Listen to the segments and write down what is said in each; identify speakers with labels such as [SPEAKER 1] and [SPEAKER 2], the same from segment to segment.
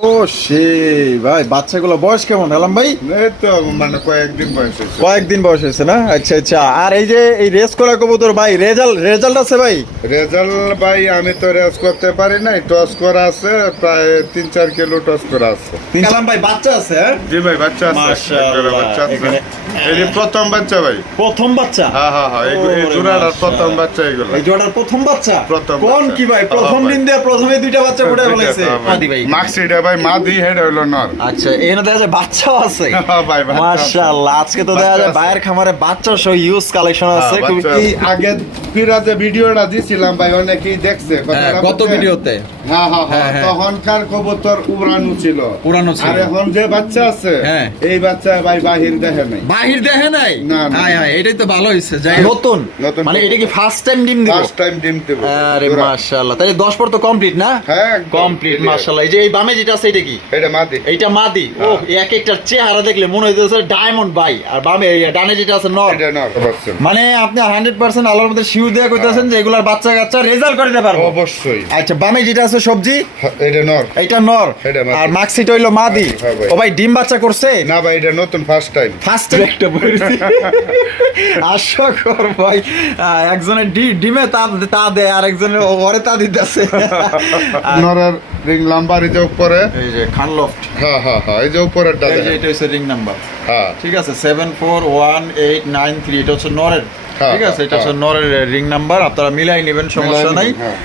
[SPEAKER 1] ও সে ভাই বাচ্চাগুলো বয়স কেমন? আলাম ভাই?
[SPEAKER 2] এই তো মানে কয়েকদিন বয়স হয়েছে।
[SPEAKER 1] কয়েকদিন বয়স হয়েছে না? আচ্ছা আচ্ছা। আর এই যে এই রেস করা কবুতর ভাই রেজাল্ট রেজাল্ট আছে ভাই?
[SPEAKER 2] রেজাল্ট ভাই আমি তো রেস করতে পারি নাই। টস করা আছে প্রায় তিন চার কিলো টস করা আছে।
[SPEAKER 1] আলাম ভাই বাচ্চা আছে হ্যাঁ?
[SPEAKER 2] জি ভাই বাচ্চা আছে। বাচ্চা আছে। এই প্রথম বাচ্চা ভাই।
[SPEAKER 1] প্রথম বাচ্চা?
[SPEAKER 2] হ্যাঁ হ্যাঁ হ্যাঁ এই জোড়াটার প্রথম বাচ্চা এগুলো।
[SPEAKER 1] এই জোড়ার প্রথম বাচ্চা?
[SPEAKER 2] প্রথম
[SPEAKER 1] কোন কি ভাই?
[SPEAKER 2] হ্যাঁ,
[SPEAKER 1] প্রথম দিন দিয়ে প্রথমে দুইটা বাচ্চা ফুটে ফেলেছে মাদি ভাই।
[SPEAKER 2] ভাই মাদি হেড হইল নর।
[SPEAKER 1] আচ্ছা এখানে দেখা যায় বাচ্চাও আছে।
[SPEAKER 2] ভাই, বাচ্চা আছে।
[SPEAKER 1] মাশাআল্লাহ আজকে তো দেখা যায়
[SPEAKER 2] বাচ্চা
[SPEAKER 1] খামারে বাচ্চা সহ ইউজ কালেকশন আছে খুবই
[SPEAKER 2] বাচ্চা আছে। আগে ফিরা যে ভিডিওটা দিছিলাম ভাই অনেকেই দেখছে
[SPEAKER 1] গত ভিডিওতে।
[SPEAKER 2] হ্যাঁ হ্যাঁ। তখনকার কবুতর উড়ানো ছিল।
[SPEAKER 1] উড়ানো ছিল।
[SPEAKER 2] আর এখন যে বাচ্চা আছে। এই বাচ্চা ভাই বাহির দেখে নাই।
[SPEAKER 1] বাহির দেখে নাই?
[SPEAKER 2] না,
[SPEAKER 1] এটাই তো ভালো হইছে যাই নতুন। মানে এটা কি ফার্স্ট টাইম ডিম দিব?
[SPEAKER 2] ফার্স্ট টাইম ডিম দেব।
[SPEAKER 1] আরে মাশাআল্লাহ তাহলে 10 পর তো কমপ্লিট না?
[SPEAKER 2] হ্যাঁ
[SPEAKER 1] কমপ্লিট। মাশাআল্লাহ। এই যে এই বামে যেটা আছে এটা কি?
[SPEAKER 2] এটা মাদি।
[SPEAKER 1] এইটা মাদি? ও
[SPEAKER 2] হ্যাঁ।
[SPEAKER 1] এক একটা চেহারা দেখলে মনে হইতেছে ডায়মন্ড বাই। আর বামে ডানে যেটা আছে নর।
[SPEAKER 2] এটা নর
[SPEAKER 1] মানে আপনি হান্ড্রেড পার্সেন্ট আল্লাহর মধ্যে শিউ দেওয়া কইতেছেন যে এগুলার বাচ্চা কাচ্চা রেজাল্ট করে দিতে পারব।
[SPEAKER 2] অবশ্যই।
[SPEAKER 1] আচ্ছা বামে যেটা আছে সবজি?
[SPEAKER 2] হ্যাঁ, এটা নর।
[SPEAKER 1] এইটা নর। আর মাক্সিট হইল মাদি।
[SPEAKER 2] হ্যাঁ
[SPEAKER 1] ও ভাই ডিম বাচ্চা করছে?
[SPEAKER 2] না ভাই এটা নতুন ফার্স্ট টাইম
[SPEAKER 1] ফার্স্ট একটা বইছি আশা কর ভাই একজনের ডিমে তা তা দেয় আর একজনের ওরে তা দিতেছে।
[SPEAKER 2] নরের রিং নাম্বার এই উপরে।
[SPEAKER 1] যে খান লফট
[SPEAKER 2] হ্যাঁ হ্যাঁ হ্যাঁ এই যে উপরেরটা
[SPEAKER 1] এই এটা হচ্ছে রিং নাম্বার
[SPEAKER 2] হ্যাঁ।
[SPEAKER 1] ঠিক আছে seven four one eight nine three এটা হচ্ছে নরের। ঠিক আছে এটা হচ্ছে
[SPEAKER 2] হ্যাঁ।
[SPEAKER 1] নরের রিং নাম্বার আপনারা মিলাই নেবেন সমস্যা নাই।
[SPEAKER 2] হ্যাঁ।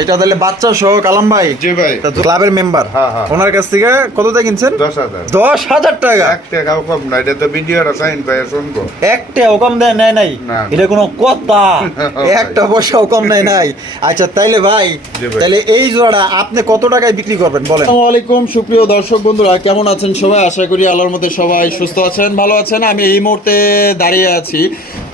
[SPEAKER 1] এটা তাহলে বাচ্চা সহ কালাম ভাই?
[SPEAKER 2] জি ভাই।
[SPEAKER 1] ক্লাবের মেম্বার
[SPEAKER 2] হ্যাঁ, হ্যাঁ।
[SPEAKER 1] ওনার কাছ থেকে কতটা কিনছেন?
[SPEAKER 2] দশ হাজার।
[SPEAKER 1] দশ হাজার টাকা?
[SPEAKER 2] এক টাকাও কম না এটা তো ভিডিওটা সাইন ভাই শুনব।
[SPEAKER 1] একটা কম দেয় নেয় নাই? এটা কোনো কথা। একটা পয়সাও কম নেয় নাই। আচ্ছা তাইলে ভাই
[SPEAKER 2] ভাই।
[SPEAKER 1] তাইলে এই জোড়া আপনি কত টাকায় বিক্রি করবেন বলেন? আসসালামু আলাইকুম সুপ্রিয় দর্শক বন্ধুরা কেমন আছেন সবাই? আশা করি আল্লাহর মধ্যে সবাই সুস্থ আছেন ভালো আছেন। আমি এই মুহূর্তে দাঁড়িয়ে আছি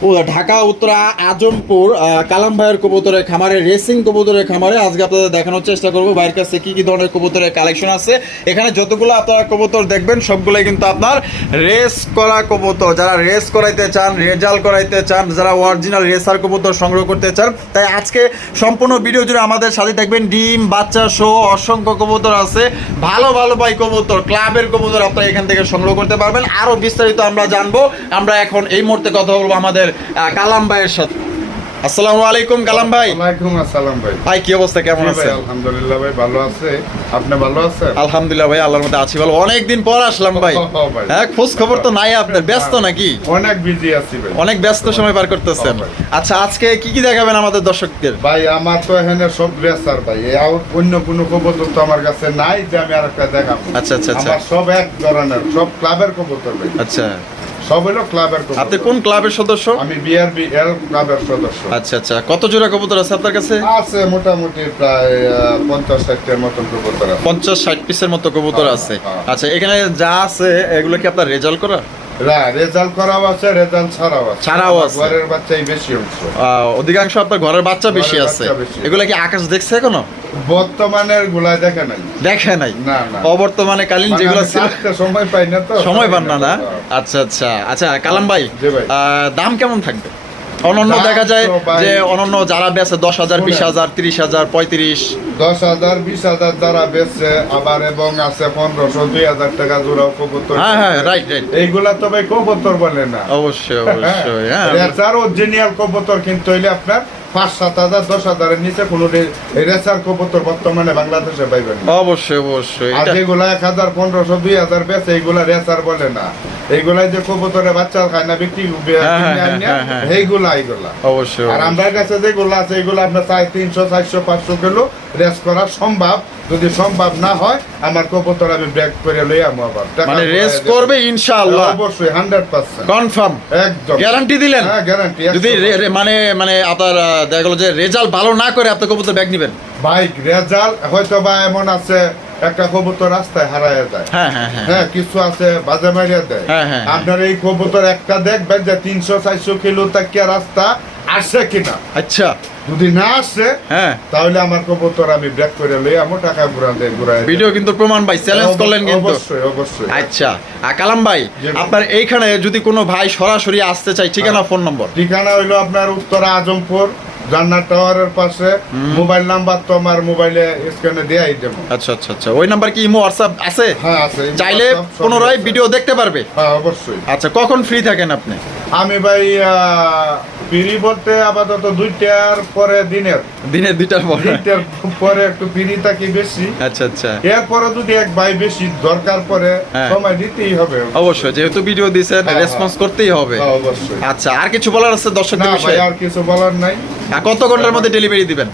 [SPEAKER 1] ও ঢাকা, উত্তরা, আজমপুর কালাম ভাইয়ের কবুতরের খামারে রেসিং কবুতরের খামারে আজকে আপনাদের দেখানোর চেষ্টা করব। ভাইয়ের কাছে কি কি ধরনের কবুতরের কালেকশন আছে? এখানে যতগুলো আপনারা কবুতর দেখবেন, সবগুলোই কিন্তু আপনার রেস করা কবুতর। যারা রেস করাইতে চান রেজাল্ট করাইতে চান, যারা অরিজিনাল রেসার কবুতর সংগ্রহ করতে চান, তাই আজকে সম্পূর্ণ ভিডিও জুড়ে আমাদের সাথে দেখবেন ডিম, বাচ্চা শো অসংখ্য কবুতর আছে। ভালো ভালো ভাই কবুতর ক্লাবের কবুতর আপনারা এখান থেকে সংগ্রহ করতে পারবেন। আরও বিস্তারিত আমরা জানব। আমরা এখন এই মুহূর্তে কথা বলব আমাদের কালাম ভাইয়ের সাথে। আসসালামু আলাইকুম কালাম ভাই।
[SPEAKER 2] ওয়ালাইকুম আসসালাম ভাই।
[SPEAKER 1] ভাই কি অবস্থা? কেমন আছেন?
[SPEAKER 2] আলহামদুলিল্লাহ ভাই ভালো আছে। আপনি ভালো আছেন?
[SPEAKER 1] আলহামদুলিল্লাহ ভাই আল্লাহর মধ্যে আছি ভালো। অনেকদিন পর আসলাম ভাই। হ্যাঁ খোঁজ খবর তো নাই আপনার। ব্যস্ত নাকি?
[SPEAKER 2] অনেক বিজি আছি ভাই।
[SPEAKER 1] অনেক ব্যস্ত সময় পার করতেছেন। আচ্ছা আজকে কি কি দেখাবেন আমাদের দর্শকদের?
[SPEAKER 2] ভাই আমার তো এখানে সব রেসার ভাই। এই আর অন্য কোনো কবুতর তো আমার কাছে নাই যে আমি আরেকটা দেখাবো।
[SPEAKER 1] আচ্ছা, আচ্ছা, আচ্ছা।
[SPEAKER 2] সব এক ধরনের সব ক্লাবের কবুতর ভাই।
[SPEAKER 1] আচ্ছা।
[SPEAKER 2] সব হলো ক্লাবের
[SPEAKER 1] আপনি কোন ক্লাবের সদস্য?
[SPEAKER 2] আমি বিআরবি এল ক্লাবের সদস্য।
[SPEAKER 1] আচ্ছা আচ্ছা। কত জোড়া কবুতর আছে আপনার কাছে?
[SPEAKER 2] আছে মোটামুটি প্রায় পঞ্চাশ ষাটটার মতন কবুতর আছে।
[SPEAKER 1] পঞ্চাশ ষাট পিসের মতো কবুতর
[SPEAKER 2] হ্যাঁ,
[SPEAKER 1] আছে।
[SPEAKER 2] হ্যাঁ।
[SPEAKER 1] আচ্ছা এখানে যা আছে এগুলো কি আপনার রেজাল্ট করা?
[SPEAKER 2] রা রেজাল্ট করাও আছে রেজাল্ট ছাড়াও আছে।
[SPEAKER 1] ছাড়াও আছে।
[SPEAKER 2] ঘরের বাচ্চাই বেশি অংশ
[SPEAKER 1] অধিকাংশ আপনার ঘরের বাচ্চা বেশি আছে। এগুলা কি আকাশ দেখছে এখনও?
[SPEAKER 2] বর্তমানের গুলায় দেখে নাই।
[SPEAKER 1] দেখে নাই?
[SPEAKER 2] না, না।
[SPEAKER 1] অবর্তমানে কালীন
[SPEAKER 2] মানে
[SPEAKER 1] যেগুলো ছিল
[SPEAKER 2] সময় পাই না তো।
[SPEAKER 1] সময় পান না না। আচ্ছা আচ্ছা। আচ্ছা কালাম ভাই দাম কেমন থাকবে? অনন্য দেখা যায় যে অনন্য যারা বেছে দশ হাজার বিশ হাজার তিরিশ হাজার পঁয়ত্রিশ।
[SPEAKER 2] দশ হাজার বিশ হাজার যারা বেচছে আবার এবং আছে পনেরোশো দুই হাজার টাকা জোড়াও কবুতর।
[SPEAKER 1] হ্যাঁ হ্যাঁ রাইট রাইট
[SPEAKER 2] এইগুলা তো ভাই কবুতর বলে না।
[SPEAKER 1] অবশ্যই অবশ্যই হ্যাঁ।
[SPEAKER 2] রেসার অরিজিনাল কবুতর কিনতে হইলে আপনার পাঁচ সাত হাজার দশ হাজারের নিচে কোনো রেসার কবুতর বর্তমানে বাংলাদেশে পাইবেন
[SPEAKER 1] অবশ্যই অবশ্যই।
[SPEAKER 2] আর যেগুলা এক হাজার পনেরোশো দুই হাজার বেচে এইগুলা রেসার বলে না। এইগুলাই যে কবুতরে বাচ্চা খায় না বিক্রি
[SPEAKER 1] হ্যাঁ, হ্যাঁ, হ্যাঁ।
[SPEAKER 2] এইগুলা এইগুলা।
[SPEAKER 1] অবশ্যই
[SPEAKER 2] আর আমার কাছে যেগুলো আছে এগুলো আপনার চাই তিনশো চারশো পাঁচশো কিলো রেস করা সম্ভব। যদি সম্ভব না হয় আমার কবুতর আমি ব্রেক করে লই আমু আবার।
[SPEAKER 1] মানে রেস করবে ইনশাআল্লাহ।
[SPEAKER 2] অবশ্যই হান্ড্রেড পার্সেন্ট
[SPEAKER 1] কনফার্ম
[SPEAKER 2] একদম।
[SPEAKER 1] গ্যারান্টি দিলেন?
[SPEAKER 2] হ্যাঁ গ্যারান্টি
[SPEAKER 1] যদি মানে মানে আপনার দেখা গেলো যে রেজাল্ট ভালো না করে আপনি কবুতর ব্যাগ নেবেন?
[SPEAKER 2] বাইক রেজাল্ট হয়তো বা এমন আছে একটা কবুতর রাস্তায় হারায় যায়।
[SPEAKER 1] হ্যাঁ হ্যাঁ হ্যাঁ।
[SPEAKER 2] হ্যাঁ কিছু আছে বাজে মারিয়া দেয়।
[SPEAKER 1] হ্যাঁ, হ্যাঁ, হ্যাঁ।
[SPEAKER 2] আপনার এই কবুতর একটা দেখবেন যে তিনশো চারশো কিলো তাকিয়া রাস্তা আসে কিনা।
[SPEAKER 1] আচ্ছা।
[SPEAKER 2] যদি না আসে
[SPEAKER 1] হ্যাঁ।
[SPEAKER 2] তাহলে আমার কবুতর আমি ব্রেক করে লই আমার টাকা ঘুরাই
[SPEAKER 1] ভিডিও কিন্তু প্রমাণ ভাই চ্যালেঞ্জ করলেন কিন্তু।
[SPEAKER 2] অবশ্যই অবশ্যই।
[SPEAKER 1] আচ্ছা। আর কালাম ভাই আপনার এইখানে যদি কোনো ভাই সরাসরি আসতে চাই ঠিকানা ফোন নম্বর
[SPEAKER 2] ঠিকানা হইল আপনার উত্তরা আজমপুর জান্নাত টাওয়ারের পাশে মোবাইল নাম্বার তো আমার মোবাইলে স্ক্যানে দেয়াই দেবো।
[SPEAKER 1] আচ্ছা আচ্ছা আচ্ছা। ওই নাম্বার কি ইমো হোয়াটসঅ্যাপ আছে?
[SPEAKER 2] হ্যাঁ আছে।
[SPEAKER 1] চাইলে পুনরায় ভিডিও দেখতে পারবে।
[SPEAKER 2] হ্যাঁ অবশ্যই।
[SPEAKER 1] আচ্ছা কখন ফ্রি থাকেন আপনি?
[SPEAKER 2] আমি ভাই ফিরি বলতে আপাতত দুইটার পরে দিনের।
[SPEAKER 1] দিনের দুইটার পর?
[SPEAKER 2] দুইটার পরে একটু ফিরি থাকি বেশি।
[SPEAKER 1] আচ্ছা আচ্ছা।
[SPEAKER 2] এরপরে যদি এক ভাই বেশি দরকার পরে
[SPEAKER 1] হ্যাঁ।
[SPEAKER 2] সময় দিতেই হবে।
[SPEAKER 1] অবশ্যই যেহেতু ভিডিও দিছেন
[SPEAKER 2] হ্যাঁ,
[SPEAKER 1] রেসপন্স করতেই হবে।
[SPEAKER 2] হ্যাঁ, অবশ্যই।
[SPEAKER 1] আচ্ছা আর কিছু বলার আছে দর্শকদের
[SPEAKER 2] ভাই
[SPEAKER 1] বিষয়ে?
[SPEAKER 2] আর কিছু বলার নাই।
[SPEAKER 1] কত ঘণ্টার মধ্যে ডেলিভারি দিবেন।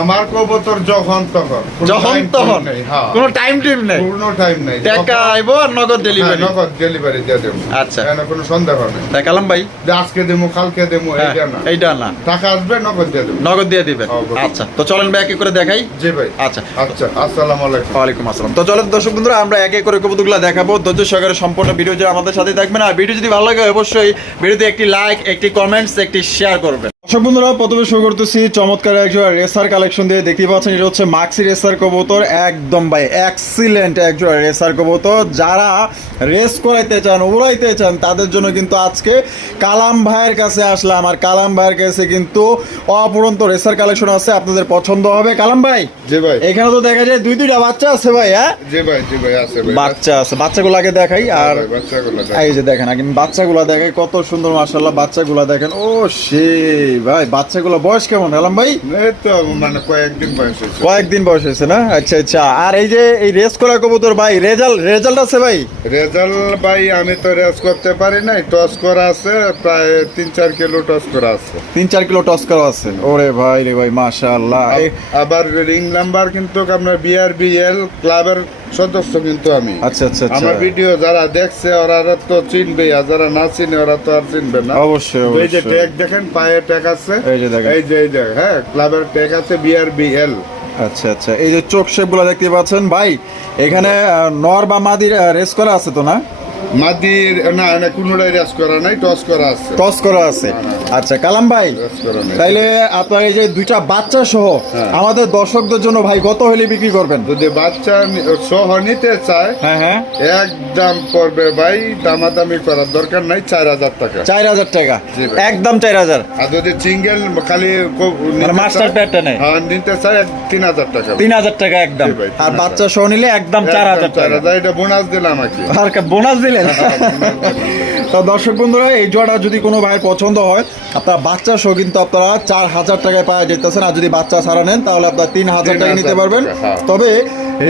[SPEAKER 2] আমার কবুতর যখন তখন কোনো
[SPEAKER 1] যখন তখন?
[SPEAKER 2] হ্যাঁ।
[SPEAKER 1] কোনো টাইম টিম নেই?
[SPEAKER 2] কোনো টাইম নেই।
[SPEAKER 1] টাকা আইবো আর নগদ ডেলিভারি
[SPEAKER 2] হ্যাঁ, নগদ ডেলিভারি দিয়ে দেবো।
[SPEAKER 1] আচ্ছা।
[SPEAKER 2] এখানে কোনো সন্দেহ নেই।
[SPEAKER 1] কালাম ভাই।
[SPEAKER 2] যে আজকে দেবো কালকে দেবো
[SPEAKER 1] হ্যাঁ,
[SPEAKER 2] এইটা না
[SPEAKER 1] এইটা না।
[SPEAKER 2] টাকা আসবে নগদ দিয়ে দেবো।
[SPEAKER 1] নগদ দিয়ে দিবেন। আচ্ছা তো চলেন ভাই একে করে দেখাই।
[SPEAKER 2] জি ভাই।
[SPEAKER 1] আচ্ছা।
[SPEAKER 2] আচ্ছা আসসালামু আলাইকুম।
[SPEAKER 1] ওয়ালাইকুম আসসালাম। তো চলেন দর্শক বন্ধুরা আমরা একে করে কবুতরগুলো দেখাবো। ধৈর্য সহকারে সম্পূর্ণ ভিডিও যে আমাদের সাথে থাকবেন আর ভিডিও যদি ভালো লাগে অবশ্যই ভিডিওতে একটি লাইক একটি কমেন্টস একটি শেয়ার করবেন। দর্শক বন্ধুরা প্রথমে শুরু করতেছি চমৎকার একজন রেসার কালেকশন দিয়ে। দেখতে পাচ্ছেন এটা হচ্ছে মাক্সি রেসার কবুতর একদম ভাই এক্সিলেন্ট একজন রেসার কবুতর। যারা রেস করাইতে চান উড়াইতে চান তাদের জন্য কিন্তু আজকে কালাম ভাইয়ের কাছে আসলাম। আর কালাম ভাইয়ের কাছে কিন্তু অপুরন্ত রেসার কালেকশন আছে আপনাদের পছন্দ হবে। কালাম ভাই
[SPEAKER 2] জি ভাই।
[SPEAKER 1] এখানে তো দেখা যায় দুই দুইটা বাচ্চা আছে ভাই হ্যাঁ?
[SPEAKER 2] জি ভাই জি ভাই আছে ভাই।
[SPEAKER 1] বাচ্চা আছে বাচ্চাগুলো আগে দেখাই আর
[SPEAKER 2] বাচ্চাগুলো
[SPEAKER 1] এই যে দেখেন আগে বাচ্চাগুলো দেখাই কত সুন্দর মাশাল্লাহ বাচ্চাগুলো দেখেন। ও সে ভাই বাচ্চাগুলো বয়স কেমন? এলাম ভাই?
[SPEAKER 2] তো মানে কয়েকদিন বয়স হয়েছে।
[SPEAKER 1] কয়েকদিন বয়স হয়েছে না? আচ্ছা আচ্ছা। আর এই যে এই রেস করা কবুতর ভাই রেজাল্ট রেজাল্ট আছে ভাই?
[SPEAKER 2] রেজাল্ট ভাই আমি তো রেস করতে পারি নাই। টস করা আছে প্রায় তিন চার কিলো টস করা আছে।
[SPEAKER 1] তিন চার কিলো টস করা আছে। ওরে ভাই রে ভাই মাশাল্লাহ এই-
[SPEAKER 2] আবার রিং নাম্বার কিন্তু আপনার বিআরবিএল ক্লাবের সদস্য কিন্তু আমি।
[SPEAKER 1] আচ্ছা আচ্ছা আচ্ছা।
[SPEAKER 2] আমার ভিডিও যারা দেখছে ওরা তো চিনবে আর যারা না চিনে ওরা তো আর চিনবে না।
[SPEAKER 1] অবশ্যই
[SPEAKER 2] এই যে ট্যাগ দেখেন পায়ে ট্যাগ আছে।
[SPEAKER 1] এই যে দেখেন।
[SPEAKER 2] এই যে এই যে হ্যাঁ ক্লাবের ট্যাগ আছে বিআরবিএল
[SPEAKER 1] আচ্ছা আচ্ছা। এই যে চোখ সেপগুলা দেখতে পাচ্ছেন ভাই এখানে নর বা মাদির রেস করা আছে তো না?
[SPEAKER 2] মাদির না না কোনোটাই রেস করা নাই টস করা আছে।
[SPEAKER 1] টস করা আছে। আচ্ছা কালাম ভাই তাইলে আপনার এই যে দুইটা বাচ্চা সহ
[SPEAKER 2] হ্যাঁ।
[SPEAKER 1] আমাদের দর্শকদের জন্য ভাই কত হলে বিক্রি করবেন?
[SPEAKER 2] যদি বাচ্চা সহ নিতে চায়
[SPEAKER 1] হ্যাঁ হ্যাঁ।
[SPEAKER 2] একদম পড়বে ভাই দামাদামি করার দরকার নাই চার হাজার টাকা।
[SPEAKER 1] চার হাজার টাকা। একদম চার হাজার।
[SPEAKER 2] আর যদি সিঙ্গেল খালি
[SPEAKER 1] মাস্টার প্যাডটা নেই।
[SPEAKER 2] হ্যাঁ নিতে চায় তিন হাজার টাকা
[SPEAKER 1] তিন হাজার টাকা একদম আর বাচ্চা সহ নিলে একদম চার হাজার
[SPEAKER 2] চার
[SPEAKER 1] টাকা।
[SPEAKER 2] হাজার এটা বোনাস দিলাম আর কি।
[SPEAKER 1] আর বোনাস দিলেন তো দর্শক বন্ধুরা এই জোড়াটা যদি কোনো ভাইয়ের পছন্দ হয় আপনার বাচ্চা সহ কিন্তু আপনারা চার হাজার টাকায় পাওয়া যেতেছেন আর যদি বাচ্চা ছাড়া নেন তাহলে আপনার তিন হাজার
[SPEAKER 2] তিন
[SPEAKER 1] টাকা নিতে পারবেন।
[SPEAKER 2] হ্যাঁ।
[SPEAKER 1] তবে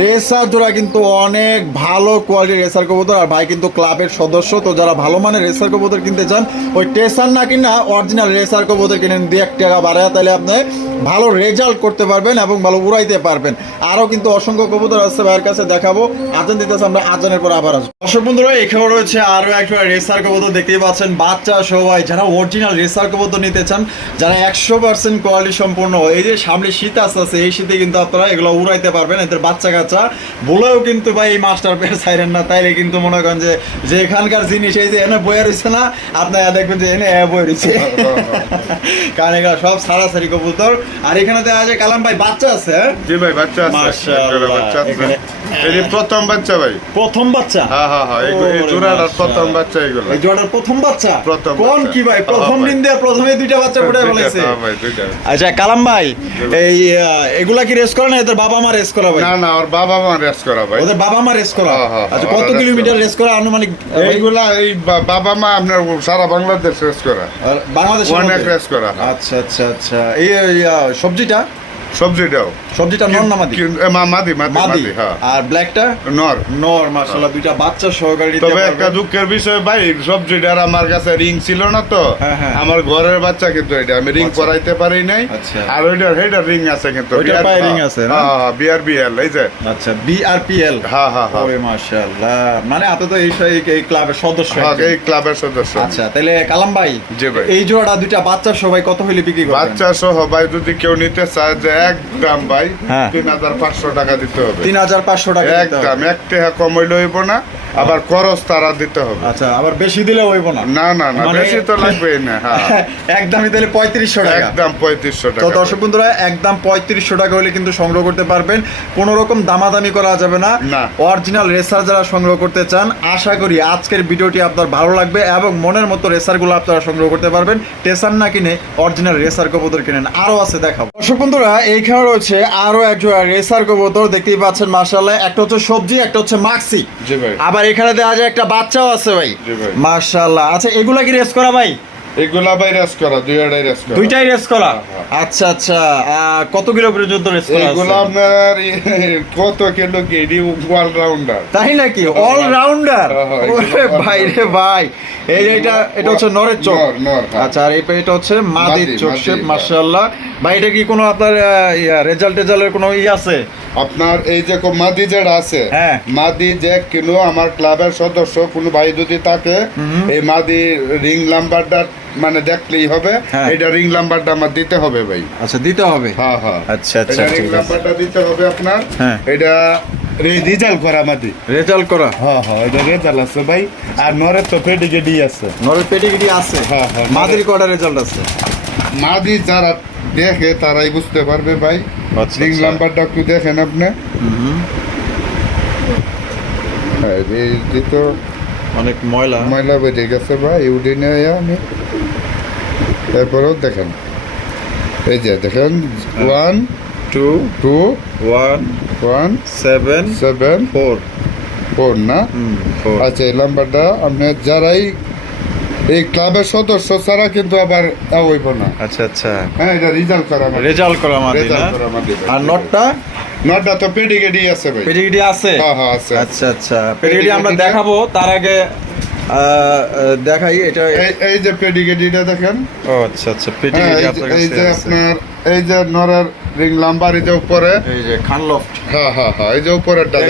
[SPEAKER 1] রেসার জোড়া কিন্তু অনেক ভালো কোয়ালিটির রেসার কবুতর। আর ভাই কিন্তু ক্লাবের সদস্য তো যারা ভালো মানের রেসার কবুতর কিনতে চান ওই টেসার না কিনা অরিজিনাল রেসার কবুতর কিনেন। দু এক টাকা বাড়ায় তাহলে আপনি ভালো রেজাল্ট করতে পারবেন এবং ভালো উড়াইতে পারবেন। আরও কিন্তু অসংখ্য কবুতর আসছে ভাইয়ের কাছে দেখাবো। আজান দিতেছে আমরা আজানের পর আবার আসব। দর্শক বন্ধুরা এখানে রয়েছে আরও একটা রেসার কবুতর দেখতেই পাচ্ছেন বাচ্চা সবাই যারা অরিজিনাল রেসার কবুতর নিতে চান যারা একশো পার্সেন্ট কোয়ালিটি সম্পূর্ণ এই যে সামনে শীত আসতেছে এই শীতে কিন্তু আপনারা এগুলো উড়াইতে পারবেন এদের বাচ্চা কাচ্চা। বলেও কিন্তু ভাই এই মাস্টার পেয়ে ছাইরেন না তাইলে কিন্তু মনে করেন যে যে এখানকার জিনিস এই যে এনে বয়ে রয়েছে না আপনারা দেখবেন যে এনে বয়ে রয়েছে কারণ এগুলো সব সারাসারি কবুতর। আর এখানে দেখা যায় কালাম ভাই বাচ্চা আছে হ্যাঁ?
[SPEAKER 2] জি ভাই বাচ্চা আছে
[SPEAKER 1] মাশাআল্লাহ,
[SPEAKER 2] বাচ্চা আছে। প্রথম বাচ্চা ভাই।
[SPEAKER 1] প্রথম বাচ্চা?
[SPEAKER 2] হ্যাঁ হ্যাঁ হ্যাঁ এই- এই জোড়াটার প্রথম বাচ্চা এগুলো।
[SPEAKER 1] এই জোড়াটার প্রথম বাচ্চা?
[SPEAKER 2] প্রথম
[SPEAKER 1] কোন কি ভাই
[SPEAKER 2] হ্যাঁ,
[SPEAKER 1] প্রথম দিন দিয়ে প্রথমে দুইটা বাচ্চা ফুটে ফেলেছে
[SPEAKER 2] হ্যাঁ
[SPEAKER 1] আচ্ছা কালাম ভাই এই এগুলা কি রেস করে না এদের বাবা মা রেস করা ভাই?
[SPEAKER 2] না না ওর বাবা মা রেস করা ভাই।
[SPEAKER 1] ওদের বাবা মা রেস করা?
[SPEAKER 2] হ্যাঁ, হ্যাঁ,
[SPEAKER 1] আচ্ছা কত কিলোমিটার রেস করা? আনুমানিক
[SPEAKER 2] এইগুলা এই বাবা মা আপনার সারা বাংলাদেশ রেস করা।
[SPEAKER 1] বাংলাদেশ
[SPEAKER 2] অনেক রেস করা।
[SPEAKER 1] আচ্ছা আচ্ছা আচ্ছা। এই, সবজিটা?
[SPEAKER 2] সবজিটাও।
[SPEAKER 1] সবজিটা নর না মাদি।
[SPEAKER 2] মাদি মাদি হ্যাঁ।
[SPEAKER 1] আর ব্ল্যাকটা
[SPEAKER 2] নর।
[SPEAKER 1] নর মাশাআল্লাহ দুইটা বাচ্চা সহকারে
[SPEAKER 2] তবে একটা দুঃখের বিষয় ভাই সবজিটার আমার কাছে রিং ছিল না তো।
[SPEAKER 1] হ্যাঁ, হ্যাঁ।
[SPEAKER 2] আমার ঘরের বাচ্চা কিন্তু এটা আমি রিং
[SPEAKER 1] আচ্ছা।
[SPEAKER 2] পরাইতে পারি নাই।
[SPEAKER 1] আচ্ছা।
[SPEAKER 2] আর ওইটার হেডার রিং আছে কিন্তু
[SPEAKER 1] ওইটার পায়ে ring আছে,
[SPEAKER 2] হ্যাঁ বিআরবিএল এই যে।
[SPEAKER 1] আচ্ছা বিআরপিএল।
[SPEAKER 2] হ্যাঁ হ্যাঁ হ্যাঁ।
[SPEAKER 1] ওরে মাশাআল্লাহ। মানে আপনি তো এই এই- ক্লাবের সদস্য
[SPEAKER 2] হ্যাঁ এই ক্লাবের সদস্য।
[SPEAKER 1] আচ্ছা তাহলে কালাম ভাই
[SPEAKER 2] জি ভাই।
[SPEAKER 1] এই জোড়াটা দুইটা বাচ্চা সবাই কত হইলে বিক্রি করবেন?
[SPEAKER 2] বাচ্চা সহ ভাই যদি কেউ নিতে চায় যে একদম ভাই। তিন হাজার পাঁচশো টাকা দিতে হবে।
[SPEAKER 1] তিন হাজার পাঁচশো টাকা
[SPEAKER 2] একদম এক টাকা কমাইলে হইব না আবার খরচ তারা দিতে হবে।
[SPEAKER 1] আচ্ছা আবার বেশি দিলে হইব না।
[SPEAKER 2] না না না বেশি তো লাগবেই না
[SPEAKER 1] একদমই তাহলে পঁয়ত্রিশশো টাকা।
[SPEAKER 2] একদম পঁয়ত্রিশশো
[SPEAKER 1] তো দর্শক বন্ধুরা একদম পঁয়ত্রিশশো টাকা হলে কিন্তু সংগ্রহ করতে পারবেন। কোনো রকম দামাদামি করা যাবে না। অরিজিনাল রেসার যারা সংগ্রহ করতে চান আশা করি আজকের ভিডিওটি আপনার ভালো লাগবে এবং মনের মতো রেসারগুলো আপনারা সংগ্রহ করতে পারবেন। টেসার না কিনে অরিজিনাল রেসার কবুতর কিনেন। আরও আছে দেখাবো। দর্শক বন্ধুরা এইখানে রয়েছে আরও একজোড়া রেসার কবুতর দেখতেই পাচ্ছেন মার্শাল্লাহ একটা হচ্ছে সবজি একটা হচ্ছে মাক্সি। আবার এখানে দেখা যায় একটা বাচ্চাও আছে ভাই। মার্শাল্লাহ আচ্ছা এগুলা কি রেস করা ভাই?
[SPEAKER 2] এগুলা ভাই রেস করা দুই আড়াই রেস করা।
[SPEAKER 1] দুইটাই রেস করা?
[SPEAKER 2] হ্যাঁ,
[SPEAKER 1] আচ্ছা আচ্ছা আহ, কত কিলো পর্যন্ত রেস করা
[SPEAKER 2] এগুলো আপনার কত কিলো
[SPEAKER 1] তাই নাকি? অলরাউন্ডার
[SPEAKER 2] হ্যাঁ, হ্যাঁ,
[SPEAKER 1] ভাই রে ভাই। এই যে এটা এটা হচ্ছে নরের চোখ।
[SPEAKER 2] নর, নর, হ্যাঁ।
[SPEAKER 1] আচ্ছা আর এই এটা হচ্ছে মাদির
[SPEAKER 2] মাদি,
[SPEAKER 1] চোখ শেপ
[SPEAKER 2] হ্যাঁ।
[SPEAKER 1] মাশাআল্লাহ। ভাই এটা কি কোনো আপনার রেজাল্ট কোনো ই আছে?
[SPEAKER 2] আপনার এই যে মাদি যেটা আছে
[SPEAKER 1] হ্যাঁ।
[SPEAKER 2] মাদি যে কিনো আমার ক্লাবের সদস্য কোনো ভাই যদি থাকে এই মাদি রিং নাম্বারটা মানে দেখলেই হবে।
[SPEAKER 1] হ্যাঁ।
[SPEAKER 2] এটা রিং নাম্বারটা আমার দিতে হবে ভাই।
[SPEAKER 1] আচ্ছা দিতে হবে?
[SPEAKER 2] হ্যাঁ হ্যাঁ।
[SPEAKER 1] আচ্ছা, আচ্ছা,
[SPEAKER 2] রিং নাম্বারটা দিতে হবে আপনার।
[SPEAKER 1] হ্যাঁ।
[SPEAKER 2] এটা রেজাল্ট করা মাদি
[SPEAKER 1] রেজাল্ট করা?
[SPEAKER 2] হ্যাঁ হ্যাঁ এটা রেজাল্ট আছে ভাই। আর নরের তো পেডিগেডি আছে।
[SPEAKER 1] নরের পেটিগিরি আছে।
[SPEAKER 2] হ্যাঁ, হ্যাঁ,
[SPEAKER 1] মাদির কটা রেজাল্ট আছে?
[SPEAKER 2] মাদি যারা দেখে তারাই বুঝতে পারবে ভাই।
[SPEAKER 1] আচ্ছা,
[SPEAKER 2] রিং
[SPEAKER 1] আচ্ছা।
[SPEAKER 2] নাম্বারটা একটু দেখেন আপনি। হ্যাঁ এই তো
[SPEAKER 1] অনেক ময়লা।
[SPEAKER 2] ময়লা বেরিয়ে গেছে ভাই উঠে আমি। তারপরেও দেখেন। এই যে দেখেন one
[SPEAKER 1] two
[SPEAKER 2] two
[SPEAKER 1] one
[SPEAKER 2] one
[SPEAKER 1] seven
[SPEAKER 2] seven
[SPEAKER 1] four
[SPEAKER 2] four না? আচ্ছা এই নাম্বারটা আপনি যারাই এই ক্লাবের সদস্য ছাড়া কিন্তু আবার হইব না।
[SPEAKER 1] আচ্ছা আচ্ছা।
[SPEAKER 2] হ্যাঁ এটা রেজাল্ট করা আমার
[SPEAKER 1] রেজাল্ট করা মাদি না?
[SPEAKER 2] রেজাল্ট করা আমার
[SPEAKER 1] আর নটটা
[SPEAKER 2] নটটা তো পেডিগেডি আছে ভাই।
[SPEAKER 1] পেডিগিরি আছে?
[SPEAKER 2] হ্যাঁ হ্যাঁ আছে
[SPEAKER 1] আচ্ছা আচ্ছা। পেডিগিরি আমরা দেখাবো তার আগে দেখাই এটা
[SPEAKER 2] এই যে পেডিগেডিটা দেখেন।
[SPEAKER 1] ও আচ্ছা আচ্ছা
[SPEAKER 2] পেডিগেডি
[SPEAKER 1] আপনার
[SPEAKER 2] এই যে আপনার এই যে নরের রিং নাম্বার এই যে উপরে।
[SPEAKER 1] এই যে খানলফট
[SPEAKER 2] হ্যাঁ হ্যাঁ হ্যাঁ এই যে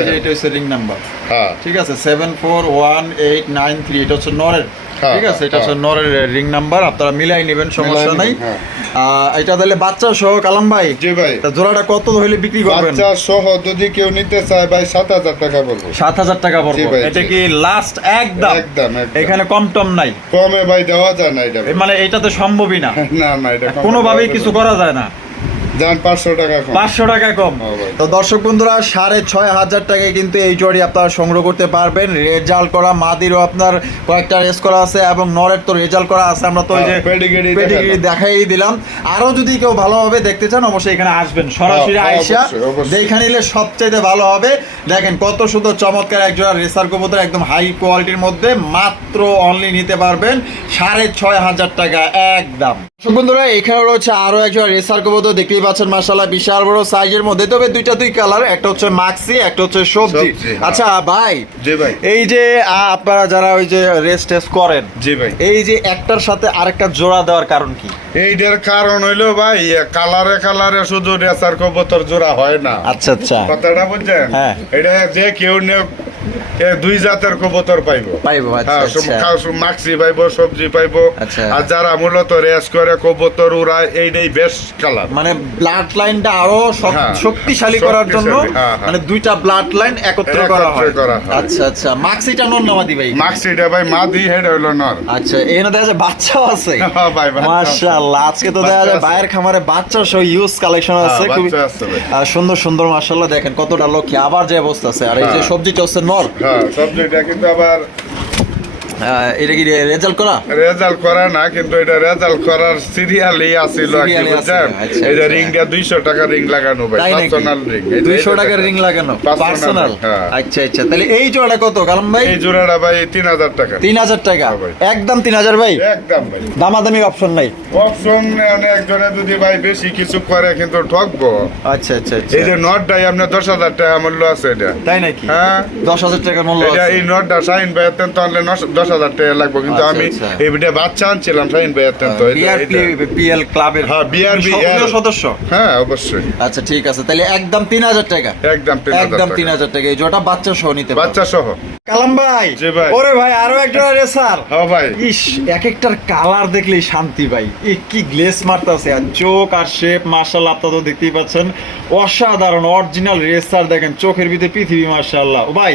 [SPEAKER 1] যে এটা হচ্ছে রিং নাম্বার।
[SPEAKER 2] হ্যাঁ।
[SPEAKER 1] ঠিক আছে seven four one eight nine three এটা হচ্ছে নরের।
[SPEAKER 2] হ্যাঁ,
[SPEAKER 1] ঠিক আছে এটা হচ্ছে
[SPEAKER 2] হ্যাঁ।
[SPEAKER 1] নরের রিং নাম্বার আপনারা মিলাই নেবেন সমস্যা নাই।
[SPEAKER 2] হ্যাঁ।
[SPEAKER 1] এটা তাহলে বাচ্চা সহ কালাম ভাই?
[SPEAKER 2] জি ভাই।
[SPEAKER 1] জোড়াটা কত হইলে বিক্রি করবেন?
[SPEAKER 2] বাচ্চা সহ যদি কেউ নিতে চায় ভাই সাত হাজার টাকা বলব।
[SPEAKER 1] সাত হাজার টাকা
[SPEAKER 2] জি
[SPEAKER 1] পড়ব
[SPEAKER 2] ভাই,
[SPEAKER 1] এটা কি লাস্ট একদম?
[SPEAKER 2] একদম।
[SPEAKER 1] এখানে কম টম নাই।
[SPEAKER 2] কমে ভাই দেওয়া যায় না এটা
[SPEAKER 1] মানে এটা তো সম্ভবই না।
[SPEAKER 2] না না এটা
[SPEAKER 1] কোনোভাবেই কিছু করা যায় না।
[SPEAKER 2] পাঁচশো টাকা কম।
[SPEAKER 1] তো দর্শক বন্ধুরা সাড়ে ছয় হাজার টাকায় কিন্তু এই জড়ি আপনারা সংগ্রহ করতে পারবেন। রেজাল্ট করা মাদিরও আপনার কয়েকটা রেস করা আছে এবং নরের তো রেজাল্ট করা আছে আমরা তো ওই যে
[SPEAKER 2] হ্যাঁ।
[SPEAKER 1] দেখাই দিলাম। আরও যদি কেউ ভালোভাবে দেখতে চান অবশ্যই এখানে আসবেন সরাসরি
[SPEAKER 2] হ্যাঁ,
[SPEAKER 1] আইসা। দেখে নিলে সবচাইতে ভালো হবে। দেখেন কত সুন্দর চমৎকার একজোড়া রেসার কবুতর একদম হাই কোয়ালিটির মধ্যে মাত্র অনলি নিতে পারবেন। সাড়ে ছয় হাজার টাকা একদম। বন্ধুরা এখানে রয়েছে আরও একজোড়া রেসার কবুতর দেখতেই পাচ্ছেন বিশাল বড় সাইজের মধ্যে। তবে দুইটা দুই কালার একটা হচ্ছে মাক্সি একটা হচ্ছে সবজি।
[SPEAKER 2] হ্যাঁ।
[SPEAKER 1] আচ্ছা ভাই
[SPEAKER 2] জি ভাই।
[SPEAKER 1] এই যে আপনারা যারা ওই যে রেস টেস্ট করেন
[SPEAKER 2] জি ভাই।
[SPEAKER 1] এই যে একটার সাথে আরেকটা জোড়া দেওয়ার কারণ কি?
[SPEAKER 2] এইটার কারণ হইল ভাই কালারে কালারে শুধু রেসার কবুতর জোড়া হয় না।
[SPEAKER 1] আচ্ছা আচ্ছা।
[SPEAKER 2] কথাটা বুঝছেন?
[SPEAKER 1] হ্যাঁ।
[SPEAKER 2] এটা যে কেউ দুই জাতের কবুতর পাইবো।
[SPEAKER 1] পাইবো আচ্ছা
[SPEAKER 2] হ্যাঁ
[SPEAKER 1] আচ্ছা।
[SPEAKER 2] মাক্সি পাইবো সবজি পাইবো।
[SPEAKER 1] আচ্ছা।
[SPEAKER 2] আর যারা মূলত রেস করে কবুতর উড়ায় এইটাই বেস্ট কালার
[SPEAKER 1] মানে ব্লাড লাইনটা আরও
[SPEAKER 2] হ্যাঁ,
[SPEAKER 1] শক্তিশালী করার জন্য
[SPEAKER 2] হ্যাঁ, হ্যাঁ।
[SPEAKER 1] মানে দুইটা ব্লাড লাইন একত্র করা হয়।
[SPEAKER 2] করা
[SPEAKER 1] আচ্ছা আচ্ছা। মাক্সিটা নন ভাই?
[SPEAKER 2] মাক্সিটা ভাই মাদি হেড হইল নর।
[SPEAKER 1] আচ্ছা এখানে দেখা যায় বাচ্চাও আছে।
[SPEAKER 2] হ্যাঁ, ভাই।
[SPEAKER 1] মাশাআল্লাহ আজকে তো দেখা যায়। ভাইয়ের খামারে বাচ্চা সহ ইউজ কালেকশন আছে
[SPEAKER 2] হ্যাঁ,
[SPEAKER 1] খুবই সুন্দর সুন্দর মাশাআল্লাহ দেখেন কতটা লক্ষ্য আবার যে অবস্থা আছে। আর এই যে
[SPEAKER 2] হ্যাঁ।
[SPEAKER 1] সবজিটা হচ্ছে নর।
[SPEAKER 2] হ্যাঁ সবজিটা কিন্তু আবার
[SPEAKER 1] এটা কি রেজাল্ট করা?
[SPEAKER 2] রেজাল্ট করে না কিন্তু এটা রেজাল্ট করার সিরিয়ালই আছিল বুঝছেন?
[SPEAKER 1] আছে, আচ্ছা,
[SPEAKER 2] এটা
[SPEAKER 1] আচ্ছা।
[SPEAKER 2] রিংটা টাকা রিং লাগানো ভাই পার্সোনাল রিং
[SPEAKER 1] দুইশো টাকার রিং লাগানো? পার্সোনাল
[SPEAKER 2] হ্যাঁ।
[SPEAKER 1] আচ্ছা আচ্ছা। তাহলে এই জোড়াটা কত কালাম ভাই?
[SPEAKER 2] এই জোড়াটা ভাই তিন হাজার টাকা।
[SPEAKER 1] তিন হাজার টাকা।
[SPEAKER 2] হ্যাঁ
[SPEAKER 1] একদম তিন হাজার ভাই?
[SPEAKER 2] একদম ভাই।
[SPEAKER 1] দামাদামি অপশন নাই?
[SPEAKER 2] অপশন একজনে যদি ভাই বেশি কিছু করে কিন্তু ঠকবো।
[SPEAKER 1] আচ্ছা আচ্ছা আচ্ছা।
[SPEAKER 2] এই যে নটটাই আপনার দশ হাজার টাকা মূল্য আছে এটা।
[SPEAKER 1] তাই নাকি?
[SPEAKER 2] হ্যাঁ।
[SPEAKER 1] দশ হাজার টাকার মূল্য
[SPEAKER 2] এটা
[SPEAKER 1] আছে।
[SPEAKER 2] এই নটটা সাইন ভাই তেন তাহলে নশ- দশ হাজার টাকা লাগবে কিন্তু
[SPEAKER 1] আচ্ছা,
[SPEAKER 2] আমি
[SPEAKER 1] আচ্ছা।
[SPEAKER 2] এই বিটে বাচ্চা আনছিলাম শাহিন ভাই অত্যন্ত।
[SPEAKER 1] বিআরপিএল ক্লাবের
[SPEAKER 2] হ্যাঁ, BRP
[SPEAKER 1] সক্রিয় সদস্য?
[SPEAKER 2] হ্যাঁ অবশ্যই।
[SPEAKER 1] আচ্ছা ঠিক আছে। তাহলে একদম তিন হাজার টাকা।
[SPEAKER 2] একদম
[SPEAKER 1] একদম তিন হাজার টাকা। এই জোটা বাচ্চা সহ নিতে
[SPEAKER 2] বাচ্চা সহ।
[SPEAKER 1] কালাম ভাই
[SPEAKER 2] জি ভাই।
[SPEAKER 1] ওরে ভাই আরও একটা রেসার
[SPEAKER 2] হ্যাঁ ভাই।
[SPEAKER 1] ইস এক একটার কালার দেখলেই শান্তি ভাই। এ কি গ্লেস মারতাছে। আর চোখ আর শেপ মার্শাল আপনারা তো দেখতেই পাচ্ছেন। অসাধারণ অরিজিনাল রেসার দেখেন চোখের ভিতরে পৃথিবী মার্শাল্লাহ ও
[SPEAKER 2] ভাই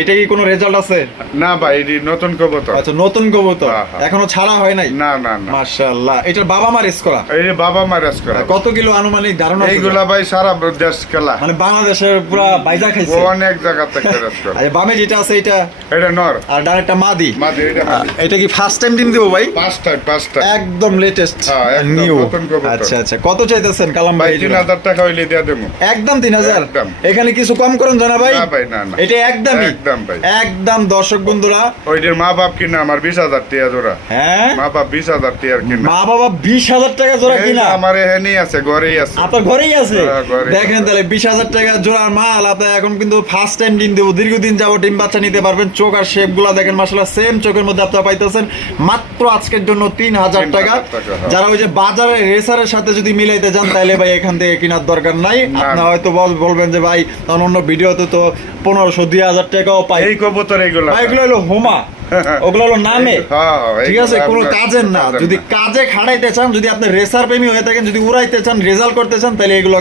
[SPEAKER 1] এটা কি কোনো রেজাল্ট আছে?
[SPEAKER 2] না ভাই এটি নতুন কবুতর
[SPEAKER 1] আচ্ছা নতুন কবুতর
[SPEAKER 2] হ্যাঁ, হ্যাঁ।
[SPEAKER 1] এখনও ছাড়া হয় নাই?
[SPEAKER 2] না না না।
[SPEAKER 1] মার্শাল্লাহ এটার বাবা মা রেস করা
[SPEAKER 2] এই বাবা মা রেস করা
[SPEAKER 1] কত কিলো আনুমানিক ধারণা
[SPEAKER 2] এইগুলা ভাই সারা দেশ খেলা।
[SPEAKER 1] মানে বাংলাদেশের পুরা বাইজা খাইছে?
[SPEAKER 2] অনেক জায়গা থেকে রেস করা
[SPEAKER 1] আর বামে যেটা আছে এটা
[SPEAKER 2] এটা নর।
[SPEAKER 1] আর মাদি।
[SPEAKER 2] মাদি এটা
[SPEAKER 1] এটা কি ফার্স্ট টাইম ডিম দেবো ভাই?
[SPEAKER 2] পাঁচটা
[SPEAKER 1] একদম লেটেস্ট
[SPEAKER 2] হ্যাঁ, একদম
[SPEAKER 1] নিউ
[SPEAKER 2] নতুন কবুতর।
[SPEAKER 1] আচ্ছা আচ্ছা। কত চাইতেছেন কালাম
[SPEAKER 2] ভাই
[SPEAKER 1] ভাই
[SPEAKER 2] তিন হাজার টাকা হইলে দিয়ে দেবো।
[SPEAKER 1] একদম তিন হাজার?
[SPEAKER 2] একদম।
[SPEAKER 1] এখানে কিছু কম করুন জানা ভাই?
[SPEAKER 2] না ভাই, না, না।
[SPEAKER 1] এটা একদমই।
[SPEAKER 2] একদম ভাই।
[SPEAKER 1] একদম দর্শক বন্ধুরা।
[SPEAKER 2] ওইটার মা বাপ কিনা আমার বিশ হাজার টিয়া জোড়া।
[SPEAKER 1] হ্যাঁ?
[SPEAKER 2] মা বাপ বিশ হাজার টিয়ার কিনা।
[SPEAKER 1] মা বাবা বিশ হাজার টাকা জোড়া কিনা?
[SPEAKER 2] আমার এখানেই আছে ঘরেই আছে।
[SPEAKER 1] আপনার ঘরেই আছে?
[SPEAKER 2] হ্যাঁ,
[SPEAKER 1] দেখেন তাহলে বিশ হাজার টাকা জোড়ার মাল আপনি এখন কিন্তু ফার্স্ট টাইম ডিম দেবো দীর্ঘদিন যাব ডিম বাচ্চা নিতে পারবেন। চোখ আর শেপগুলা দেখেন মাসালা সেম চোখের মধ্যে আপনারা পাইতেছেন। মাত্র আজকের জন্য তিন হাজার টাকা।
[SPEAKER 2] হ্যাঁ।
[SPEAKER 1] যারা ওই যে বাজারে রেসারের সাথে যদি মিলাইতে যান তাহলে ভাই এখান থেকে কেনার দরকার নাই। আপনার হয়তো বল- বলবেন যে ভাই তখন অন্য ভিডিওতে তো পনেরোশো দুই হাজার টাকাও পাই।
[SPEAKER 2] এই কবুতর এইগুলা
[SPEAKER 1] ভাই এগুলো হলো হোমা। ওগুলো হলো নামে।
[SPEAKER 2] হ্যাঁ, হ্যাঁ,
[SPEAKER 1] ঠিক আছে কোনো কাজের না। যদি কাজে খাড়াইতে চান যদি আপনি রেসার প্রেমী হয়ে থাকেন যদি উড়াইতে চান রেজাল্ট করতে চান তাহলে এগুলো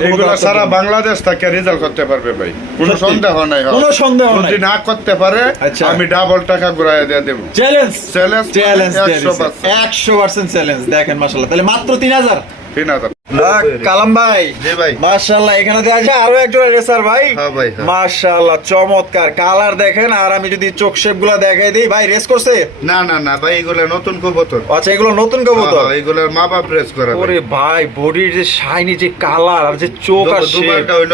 [SPEAKER 2] সারা বাংলাদেশ থেকে রেজাল্ট করতে পারবে ভাই। কোনো সন্দেহ নাই হ্যাঁ।
[SPEAKER 1] কোনো সন্দেহ
[SPEAKER 2] যদি না করতে পারে
[SPEAKER 1] আচ্ছা।
[SPEAKER 2] আমি ডাবল টাকা ঘুরাই দিয়ে দেবো।
[SPEAKER 1] চ্যালেঞ্জ
[SPEAKER 2] মানে
[SPEAKER 1] চ্যালেঞ্জ
[SPEAKER 2] 100%
[SPEAKER 1] চ্যালেঞ্জ দেখেন মাসাল্লাহ তাহলে মাত্র তিন হাজার।
[SPEAKER 2] তিন হাজার।
[SPEAKER 1] কালাম ভাই
[SPEAKER 2] ভাই।
[SPEAKER 1] মাশাআল্লাহ এখানে দেখা আরও একজন রেসার ভাই।
[SPEAKER 2] হ্যাঁ ভাই, হ্যাঁ।
[SPEAKER 1] মাশাআল্লাহ চমৎকার। কালার দেখেন আর আমি যদি চোখ শেপ দেখাই দিই ভাই রেস করছে?
[SPEAKER 2] না না না ভাই এগুলা নতুন কবুতর।
[SPEAKER 1] আচ্ছা এগুলো নতুন কবুতর?
[SPEAKER 2] মা বাপ রেস করে
[SPEAKER 1] ওরে ভাই বডির যে শাইনি যে কালার আর যে চোখ আর
[SPEAKER 2] দুবারটা হইল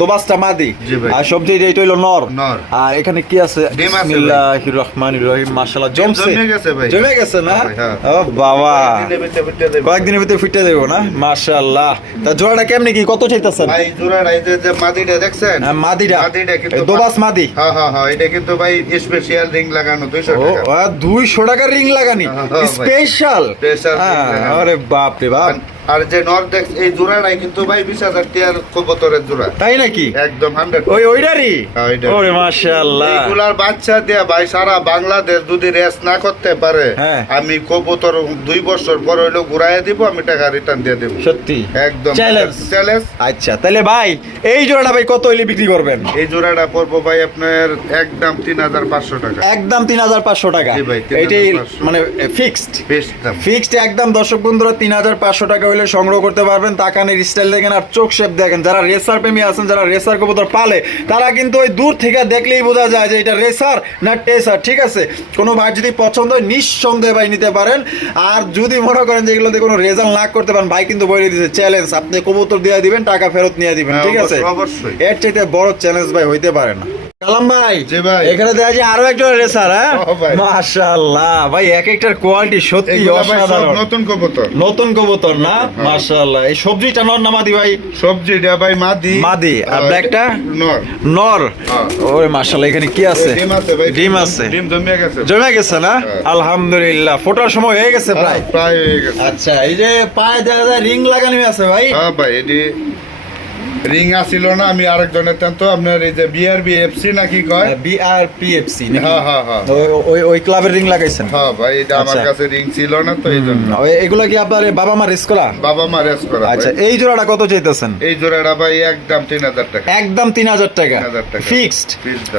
[SPEAKER 1] দোবাসটা মাদি। আর সবজি এটা হইল নর।
[SPEAKER 2] নর।
[SPEAKER 1] আর এখানে কি আছে। বিসমিল্লাহির রহমানির রহিম মাশাআল্লাহ জমছে।
[SPEAKER 2] জমে গেছে ভাই।
[SPEAKER 1] জমে গেছে না?
[SPEAKER 2] হ্যাঁ।
[SPEAKER 1] ও বাবা। কয়েকদিনের ভিতরে ফিটে দেবো না? মাশাআল্লাহ। তা জোড়াটা কেমনে কি? কত চাইতেছেন?
[SPEAKER 2] ভাই জোড়া রাইতে যে মাদিটা দেখছেন?
[SPEAKER 1] হ্যাঁ, মাদিটা।
[SPEAKER 2] মাদিটা কিন্তু
[SPEAKER 1] দোবাস মাদি।
[SPEAKER 2] হ্যাঁ হ্যাঁ হ্যাঁ এটা কিন্তু ভাই স্পেশাল রিং লাগানো দুইশো
[SPEAKER 1] ও
[SPEAKER 2] টাকা।
[SPEAKER 1] দুইশো টাকার রিং লাগানি। স্পেশাল
[SPEAKER 2] Special
[SPEAKER 1] আরে বাপ। রে বাপ
[SPEAKER 2] আর যে এই জোড়াটাই কিন্তু ভাই বিশ হাজার টিয়ার কবুতরের জোড়া।
[SPEAKER 1] তাই নাকি?
[SPEAKER 2] একদম হান্ড্রেড
[SPEAKER 1] ওই ওইটারই?
[SPEAKER 2] হ্যাঁ,
[SPEAKER 1] ওরে মাশাআল্লাহ।
[SPEAKER 2] এইগুলার বাচ্চা দিয়ে ভাই সারা বাংলাদেশ যদি রেস না করতে পারে
[SPEAKER 1] হ্যাঁ।
[SPEAKER 2] আমি কবুতর দুই বছর পর হইল ঘুরাইয়া দিব আমি টাকা রিটার্ন দিয়ে দেবো।
[SPEAKER 1] সত্যি?
[SPEAKER 2] একদম।
[SPEAKER 1] চ্যালেঞ্জ
[SPEAKER 2] চ্যালেঞ্জ
[SPEAKER 1] আচ্ছা তাহলে ভাই এই জোড়াটা ভাই কত হইলে বিক্রি করবেন?
[SPEAKER 2] এই জোড়াটা পড়ব ভাই আপনার একদম তিন হাজার পাঁচশো টাকা।
[SPEAKER 1] একদম তিন হাজার পাঁচশো টাকা?
[SPEAKER 2] জি ভাই, 3,500
[SPEAKER 1] এটাই মানে ফিক্সড ফিক্সড একদম দর্শক বন্ধুরা তিন হাজার পাঁচশো টাকা হইলে সংগ্রহ করতে পারবেন তাকানের স্টাইল দেখেন আর চোখ শেপ দেখেন। যারা রেসার প্রেমী আছেন যারা রেসার কবুতর পালে তারা কিন্তু ওই দূর থেকে দেখলেই বোঝা যায় যে এটা রেসার না টেসার ঠিক আছে? কোনো ভাই যদি পছন্দ হয় নিঃসন্দেহে ভাই নিতে পারেন। আর যদি মনে করেন যে এগুলোতে কোনো রেজাল্ট না করতে পারেন ভাই কিন্তু বলে দিচ্ছে চ্যালেঞ্জ আপনি কবুতর দিয়ে দিবেন টাকা ফেরত নিয়ে দিবেন।
[SPEAKER 2] হ্যাঁ,
[SPEAKER 1] ঠিক আছে। এর চাইতে বড় চ্যালেঞ্জ ভাই হইতে পারে না। কালাম ভাই
[SPEAKER 2] জি ভাই।
[SPEAKER 1] এখানে দেখা যায় আরও একজন রেসার হ্যাঁ?
[SPEAKER 2] ভাই।
[SPEAKER 1] মাশাআল্লাহ। ভাই এক একটার কোয়ালিটি সত্যি অসাধারণ।
[SPEAKER 2] নতুন কবুতর।
[SPEAKER 1] নতুন কবুতর না? মাশাআল্লাহ। এই সবজিটা নর না মাদি ভাই?
[SPEAKER 2] সবজি দেয়া ভাই মাদি।
[SPEAKER 1] মাদি, আর ব্ল্যাকটা?
[SPEAKER 2] নর।
[SPEAKER 1] নর।
[SPEAKER 2] হ্যাঁ।
[SPEAKER 1] ওরে মাশাআল্লাহ এখানে কি আছে?
[SPEAKER 2] ডিম আছে ভাই
[SPEAKER 1] ডিম আছে।
[SPEAKER 2] ডিম জমে গেছে।
[SPEAKER 1] জমে গেছে না?
[SPEAKER 2] হ্যাঁ।
[SPEAKER 1] আলহামদুলিল্লাহ। ফোটার সময় হয়ে গেছে প্রায়।
[SPEAKER 2] হ্যাঁ, প্রায় হয়ে গেছে।
[SPEAKER 1] আচ্ছা এই যে পায়ে দেখা যায় রিং লাগানো আছে ভাই?
[SPEAKER 2] হ্যাঁ ভাই এটি রিং আসিল না আমি আরেকজনের তো আপনার এই যে বিআরবি এফসি নাকি কয়?
[SPEAKER 1] বিআরপিএফসি
[SPEAKER 2] হ্যাঁ হ্যাঁ হ্যাঁ।
[SPEAKER 1] ওই ওই ক্লাবের রিং লাগাইছেন?
[SPEAKER 2] হ্যাঁ ভাই এটা আমার
[SPEAKER 1] আচ্ছা।
[SPEAKER 2] কাছে রিং ছিল না তো এই জন্য।
[SPEAKER 1] এগুলা কি আপনার বাবা মা রেস করা
[SPEAKER 2] বাবা মা রেস করা
[SPEAKER 1] আচ্ছা এই জোড়াটা কত চাইতেছেন?
[SPEAKER 2] এই জোড়াটা ভাই একদম তিন হাজার টাকা।
[SPEAKER 1] একদম তিন হাজার টাকা। ফিক্সড।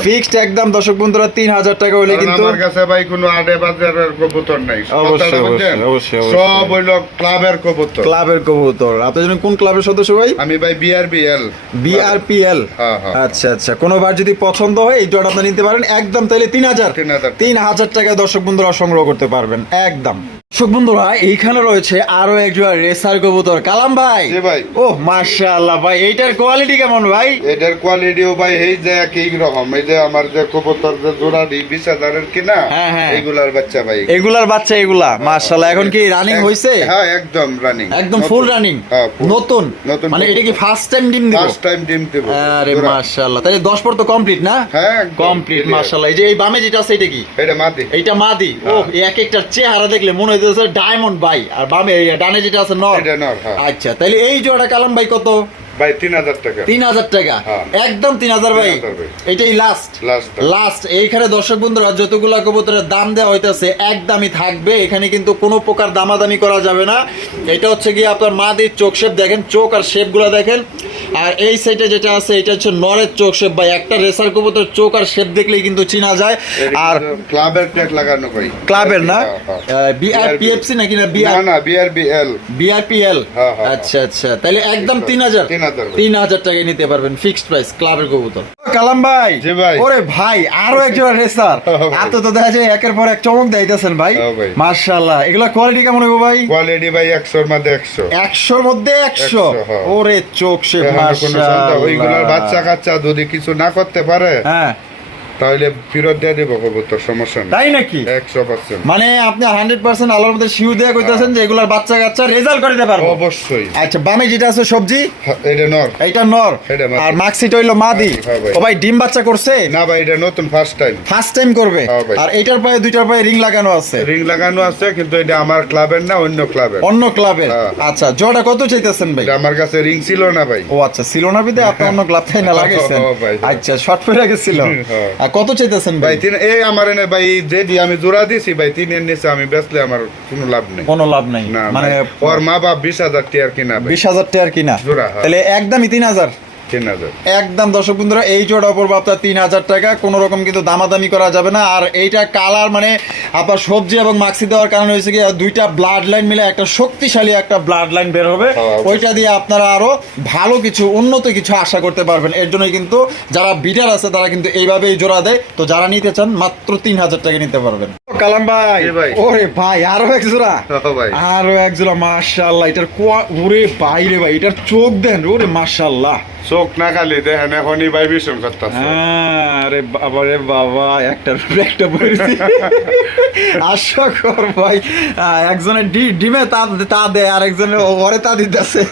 [SPEAKER 1] ফিক্সড একদম দর্শক বন্ধুরা তিন হাজার টাকা হলে কিন্তু
[SPEAKER 2] আমার কাছে ভাই কোনো আডে বাজারের কবুতর নাই।
[SPEAKER 1] অবশ্যই, অবশ্যই,
[SPEAKER 2] সব। হইল ক্লাবের কবুতর।
[SPEAKER 1] ক্লাবের কবুতর। আপনি জানেন কোন ক্লাবের সদস্য ভাই?
[SPEAKER 2] আমি ভাই বিআরবিএল
[SPEAKER 1] বিআরপিএল।
[SPEAKER 2] বিআরপিএল। হ্যাঁ।
[SPEAKER 1] আচ্ছা আচ্ছা। কোনোবার যদি পছন্দ হয় এই জোড়াটা নিতে পারেন। একদম তাহলে তিন হাজার।
[SPEAKER 2] 3,000
[SPEAKER 1] তিন হাজার টাকায় দর্শক বন্ধুরা সংগ্রহ করতে পারবেন। একদম। দর্শক বন্ধুরা এইখানে রয়েছে আরও একজন রেসার কবুতর। কালাম ভাই।
[SPEAKER 2] ভাই।
[SPEAKER 1] ও মাশাআল্লাহ ভাই এইটার কোয়ালিটি কেমন ভাই?
[SPEAKER 2] এটার কোয়ালিটিও ভাই এই যে একই রকম। এই যে আমার যে কবুতর যে জোড়া দিই বিশ হাজারের কিনা
[SPEAKER 1] হ্যাঁ, হ্যাঁ।
[SPEAKER 2] বাচ্চা ভাই।
[SPEAKER 1] এগুলার বাচ্চা এগুলা মাশাআল্লাহ। এখন কি রানিং হয়েছে
[SPEAKER 2] হ্যাঁ একদম রানিং
[SPEAKER 1] একদম ফুল রানিং নতুন?
[SPEAKER 2] নতুন
[SPEAKER 1] মানে এটা কি ফার্স্ট টাইম ডিম দিব?
[SPEAKER 2] ফার্স্ট টাইম ডিম দেব।
[SPEAKER 1] আরে মাশাআল্লাহ। তাহলে 10 পর তো কমপ্লিট না?
[SPEAKER 2] হ্যাঁ
[SPEAKER 1] কমপ্লিট। মাশাআল্লাহ। এই যে এই বামে যেটা আছে এটা কি?
[SPEAKER 2] এটা মাদি।
[SPEAKER 1] এইটা মাদি? ও এক একটার চেহারা দেখলে মনে ডায়মন্ড বাই আর বামে ডানে যেটা আছে নর
[SPEAKER 2] হ্যাঁ।
[SPEAKER 1] আচ্ছা তাহলে এই জোড়া কালাম ভাই কত
[SPEAKER 2] ভাই টাকা।
[SPEAKER 1] টাকা?
[SPEAKER 2] হ্যাঁ।
[SPEAKER 1] একদম তিন হাজার ভাই।
[SPEAKER 2] 3,000 ভাই।
[SPEAKER 1] এটাই লাস্ট লাস্ট এইখানে দর্শক বন্ধুরা যতগুলা কবুতরের দাম দেওয়া হইতেছে একদমই থাকবে। এখানে কিন্তু কোনো প্রকার দামাদামি করা যাবে না। এটা হচ্ছে কি আপনার মাদির চোখ শেপ দেখেন চোখ আর শেপ দেখেন। আর এই সাইডে যেটা আছে এটা হচ্ছে নরের চোখ শেপ ভাই। একটা রেসার কবুতর চোখ আর শেপ দেখলেই কিন্তু চিনা যায়। আর
[SPEAKER 2] ক্লাবের ট্যাগ লাগানো ভাই।
[SPEAKER 1] ক্লাবের না?
[SPEAKER 2] হ্যাঁ, হ্যাঁ।
[SPEAKER 1] বিআরপিএফসি নাকি না বিআর
[SPEAKER 2] না বিআরবিএল
[SPEAKER 1] বিআরপিএল
[SPEAKER 2] হ্যাঁ, হ্যাঁ,
[SPEAKER 1] আচ্ছা আচ্ছা। তাহলে একদম তিন হাজার।
[SPEAKER 2] 3,000 ভাই।
[SPEAKER 1] তিন হাজার টাকায় নিতে পারবেন ফিক্সড প্রাইস ক্লাবের কবুতর। কালাম ভাই ওরে ভাই আরও একজন রেসার এত তো দেখা যায় একের পর এক চমক দিতেছেন ভাই। মার্শাল্লাহ এগুলা কোয়ালিটি কেমন হবে ভাই?
[SPEAKER 2] কোয়ালিটি ভাই একশোর মধ্যে একশো।
[SPEAKER 1] একশোর মধ্যে একশো?
[SPEAKER 2] 100, হ্যাঁ।
[SPEAKER 1] ওরে চোখ সে
[SPEAKER 2] এখানে ওইগুলার বাচ্চা কাচ্চা যদি কিছু না করতে পারে
[SPEAKER 1] হ্যাঁ।
[SPEAKER 2] তাহলে ফেরত দিয়ে দেবো কবুতর সমস্যা নেই।
[SPEAKER 1] তাই নাকি?
[SPEAKER 2] একশো পার্সেন্ট
[SPEAKER 1] মানে আপনি হান্ড্রেড পার্সেন্ট আলোর মধ্যে শিউ কইতেছেন যে এগুলার বাচ্চা কাচ্চা রেজাল্ট করে দিতে পারব?
[SPEAKER 2] অবশ্যই।
[SPEAKER 1] আচ্ছা বামে যেটা আছে সবজি?
[SPEAKER 2] হ্যাঁ, এটা নর।
[SPEAKER 1] এইটা নর। আর মাক্সিট হইল মাদি।
[SPEAKER 2] হ্যাঁ
[SPEAKER 1] ও ভাই ডিম বাচ্চা করছে?
[SPEAKER 2] না ভাই এটা নতুন ফার্স্ট টাইম
[SPEAKER 1] ফার্স্ট টাইম করবে?
[SPEAKER 2] হ্যাঁ
[SPEAKER 1] আর এটার পায়ে দুইটার পায়ে রিং লাগানো আছে?
[SPEAKER 2] রিং লাগানো আছে কিন্তু এটা আমার ক্লাবের না অন্য ক্লাবের
[SPEAKER 1] অন্য ক্লাবের
[SPEAKER 2] হ্যাঁ।
[SPEAKER 1] আচ্ছা জোড়া কত চাইতেছেন ভাই?
[SPEAKER 2] আমার কাছে রিং ছিল না ভাই।
[SPEAKER 1] ও আচ্ছা ছিল না বিদে আপনি অন্য ক্লাব থেকে না লাগাইছেন। আচ্ছা শর্ট পরে গেছিল।
[SPEAKER 2] হ্যাঁ।
[SPEAKER 1] কত চাইতেছেন
[SPEAKER 2] ভাই? তিন এই আমার এনে ভাই যে দি আমি জোড়া দিছি ভাই তিনের নিচে আমি বেচলে আমার কোনো লাভ নেই।
[SPEAKER 1] কোনো লাভ নাই।
[SPEAKER 2] না
[SPEAKER 1] মানে
[SPEAKER 2] ওর মা বাপ বিশ হাজার টিয়ার কিনা
[SPEAKER 1] বিশ হাজার টিয়ার কিনা।
[SPEAKER 2] জোড়া, হ্যাঁ।
[SPEAKER 1] তাহলে একদমই তিন হাজার। একদম দর্শক বন্ধুরা এই জোড়া পড়ব আপনার তিন হাজার টাকা। কোনো রকম কিন্তু দামাদামি করা যাবে না। আর এইটা কালার মানে আপনার সবজি এবং মাক্সি দেওয়ার কারণে হয়েছে কি দুইটা ব্লাড লাইন মিলে একটা শক্তিশালী একটা ব্লাড লাইন বের হবে।
[SPEAKER 2] হ্যাঁ,
[SPEAKER 1] ওইটা দিয়ে আপনারা আরও ভালো কিছু উন্নত কিছু আশা করতে পারবেন। এর জন্য কিন্তু যারা বিটার আছে তারা কিন্তু এইভাবেই জোড়া দেয়। তো যারা নিতে চান মাত্র তিন হাজার টাকা নিতে পারবেন। কালাম ভাই।
[SPEAKER 2] ভাই।
[SPEAKER 1] ওরে ভাই আরও এক জোড়া? আরও এক জোড়া মাশাল্লাহ এটার ওরে বাইরে ভাই এটার চোখ দেন। ওরে মাশাল্লাহ
[SPEAKER 2] চোখ না খালি দেখেন এখনই করতেছে।
[SPEAKER 1] আরে বাবা রে বাবা একটার উপরে একটা আশা কর ভাই। একজনের ডি- ডিমে তা তা দেয় আর একজনের ওরে তা দিতেছে।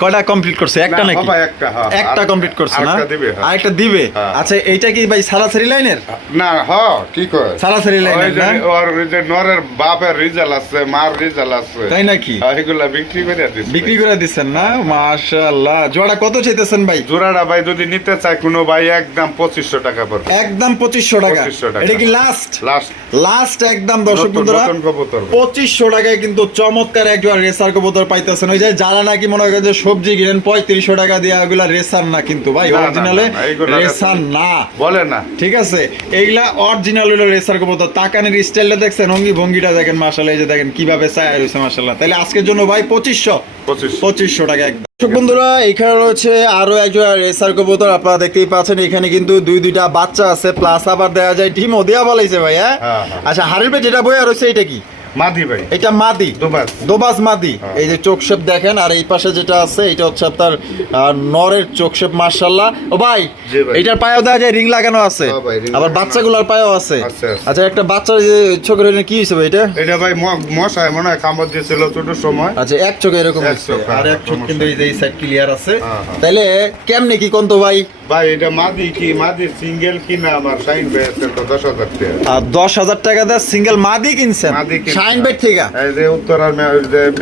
[SPEAKER 1] কয়টা কমপ্লিট করছে? একটা নাকি?
[SPEAKER 2] একটা, হ্যাঁ।
[SPEAKER 1] একটা কমপ্লিট করছে না?
[SPEAKER 2] আরেকটা দিবে, হ্যাঁ।
[SPEAKER 1] দিবে?
[SPEAKER 2] হ্যাঁ।
[SPEAKER 1] আচ্ছা এইটা কি ভাই সারাসারি লাইনের?
[SPEAKER 2] না হ কি কয়?
[SPEAKER 1] সারাসারি লাইনের না?
[SPEAKER 2] ওর যে নরের বাপের রিজাল আছে মার রিজাল আছে।
[SPEAKER 1] তাই নাকি?
[SPEAKER 2] এগুলা বিক্রি করে
[SPEAKER 1] বিক্রি করে দিচ্ছেন না? মাশাআল্লাহ। জোড়া কত চাইতেছেন ভাই?
[SPEAKER 2] জোড়াটা ভাই যদি নিতে চায় কোনো ভাই একদম পঁচিশশো টাকা পড়বে।
[SPEAKER 1] একদম পঁচিশশো টাকা। এটা কি লাস্ট
[SPEAKER 2] লাস্ট
[SPEAKER 1] লাস্ট একদম দর্শক বন্ধুরা। পঁচিশশো টাকায় কিন্তু চমৎকার একজন রেসার কবুতর পাইতেছেন। ওই যে যারা নাকি মনে করেন যে সবজি কিনেন পঁয়ত্রিশশো টাকা দিয়ে ওগুলা রেসার না কিন্তু ভাই অরিজিনালে রেসার না।
[SPEAKER 2] বলে না।
[SPEAKER 1] ঠিক আছে এইগুলা অরিজিনাল হলো রেসার কবুতর। তাকানের স্টাইলটা দেখছেন অঙ্গি ভঙ্গিটা দেখেন মাসাল্লাহ এই যে দেখেন কীভাবে চায় রয়েছে মাসাল্লাহ তাহলে আজকের জন্য ভাই পঁচিশশো। পঁচিশশো টাকা একদম। বন্ধুরা এখানে রয়েছে আরও একজন রেসার কবুতর আপনারা দেখতেই পাচ্ছেন এখানে কিন্তু দুই দুইটা বাচ্চা আছে প্লাস আবার দেওয়া যায় ডিমও দেওয়া বলাইছে ভাই হ্যাঁ
[SPEAKER 2] হ্যাঁ, হ্যাঁ।
[SPEAKER 1] আচ্ছা হারির পেট যেটা বইয়া রয়েছে এটা কি
[SPEAKER 2] মাদি ভাই।
[SPEAKER 1] এটা মাদি।
[SPEAKER 2] দুবাস।
[SPEAKER 1] দোবাস মাদি।
[SPEAKER 2] হ্যাঁ।
[SPEAKER 1] এই যে চোখ শেপ দেখেন আর এই পাশে যেটা আছে এটা হচ্ছে আপনার নরের চোখ শেপ মার্শাল্লাহ ও ভাই এটার পায়েও দেওয়া যায় রিং লাগানো আছে।
[SPEAKER 2] হ্যাঁ
[SPEAKER 1] আবার বাচ্চাগুলোর পায়েও আছে। আচ্ছা একটা বাচ্চার যে চোখের কি হয়েছে ভাই এটা?
[SPEAKER 2] এটা ভাই মশায় মনে হয় কামড় দিয়েছিল ছোট সময়।
[SPEAKER 1] আচ্ছা এক চোখে এরকম আর
[SPEAKER 2] হ্যাঁ,
[SPEAKER 1] এক চোখ কিন্তু এই যে এই সাইড ক্লিয়ার আছে।
[SPEAKER 2] হ্যাঁ, হ্যাঁ।
[SPEAKER 1] তাইলে কেমনে কি কোন তো ভাই?
[SPEAKER 2] ভাই এটা মাদি কি? মাদি সিঙ্গেল কিনা? আমার সাইন ভাই আছে টাকা
[SPEAKER 1] আর টাকা দিয়ে সিঙ্গেল মাদি কিনছেন?
[SPEAKER 2] মাদি কিনছি।
[SPEAKER 1] থেকে?
[SPEAKER 2] এই যে উত্তরার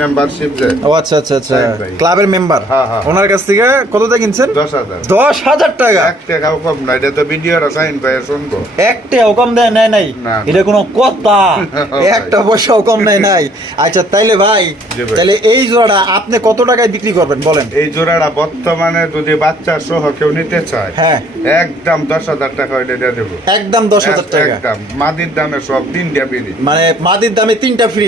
[SPEAKER 2] মেম্বারশিপ যে
[SPEAKER 1] ও আচ্ছা আচ্ছা আচ্ছা। ক্লাবের মেম্বার
[SPEAKER 2] হ্যাঁ, হ্যাঁ।
[SPEAKER 1] ওনার কাছ থেকে কতটা কিনছেন?
[SPEAKER 2] দশ হাজার।
[SPEAKER 1] হাজার টাকা?
[SPEAKER 2] এক টাকাও কম না এটা তো সাইন শুনব।
[SPEAKER 1] একটা কম দেয় নাই
[SPEAKER 2] না, না।
[SPEAKER 1] এটা কোনো কথা। একটা পয়সাও কম নেয় নাই। আচ্ছা তাইলে ভাই। তাহলে এই জোড়াটা আপনি কত টাকায় বিক্রি করবেন বলেন?
[SPEAKER 2] এই জোড়াটা বর্তমানে যদি বাচ্চা সহ কেউ নিতে চায়
[SPEAKER 1] হ্যাঁ।
[SPEAKER 2] একদম দশ হাজার টাকা ওইটা দিয়ে দেবো।
[SPEAKER 1] একদম দশ হাজার টাকা।
[SPEAKER 2] একদম। মাদির দামে সব তিনটা বিড়ি
[SPEAKER 1] মানে মাদির দামে তিনটা ফ্রি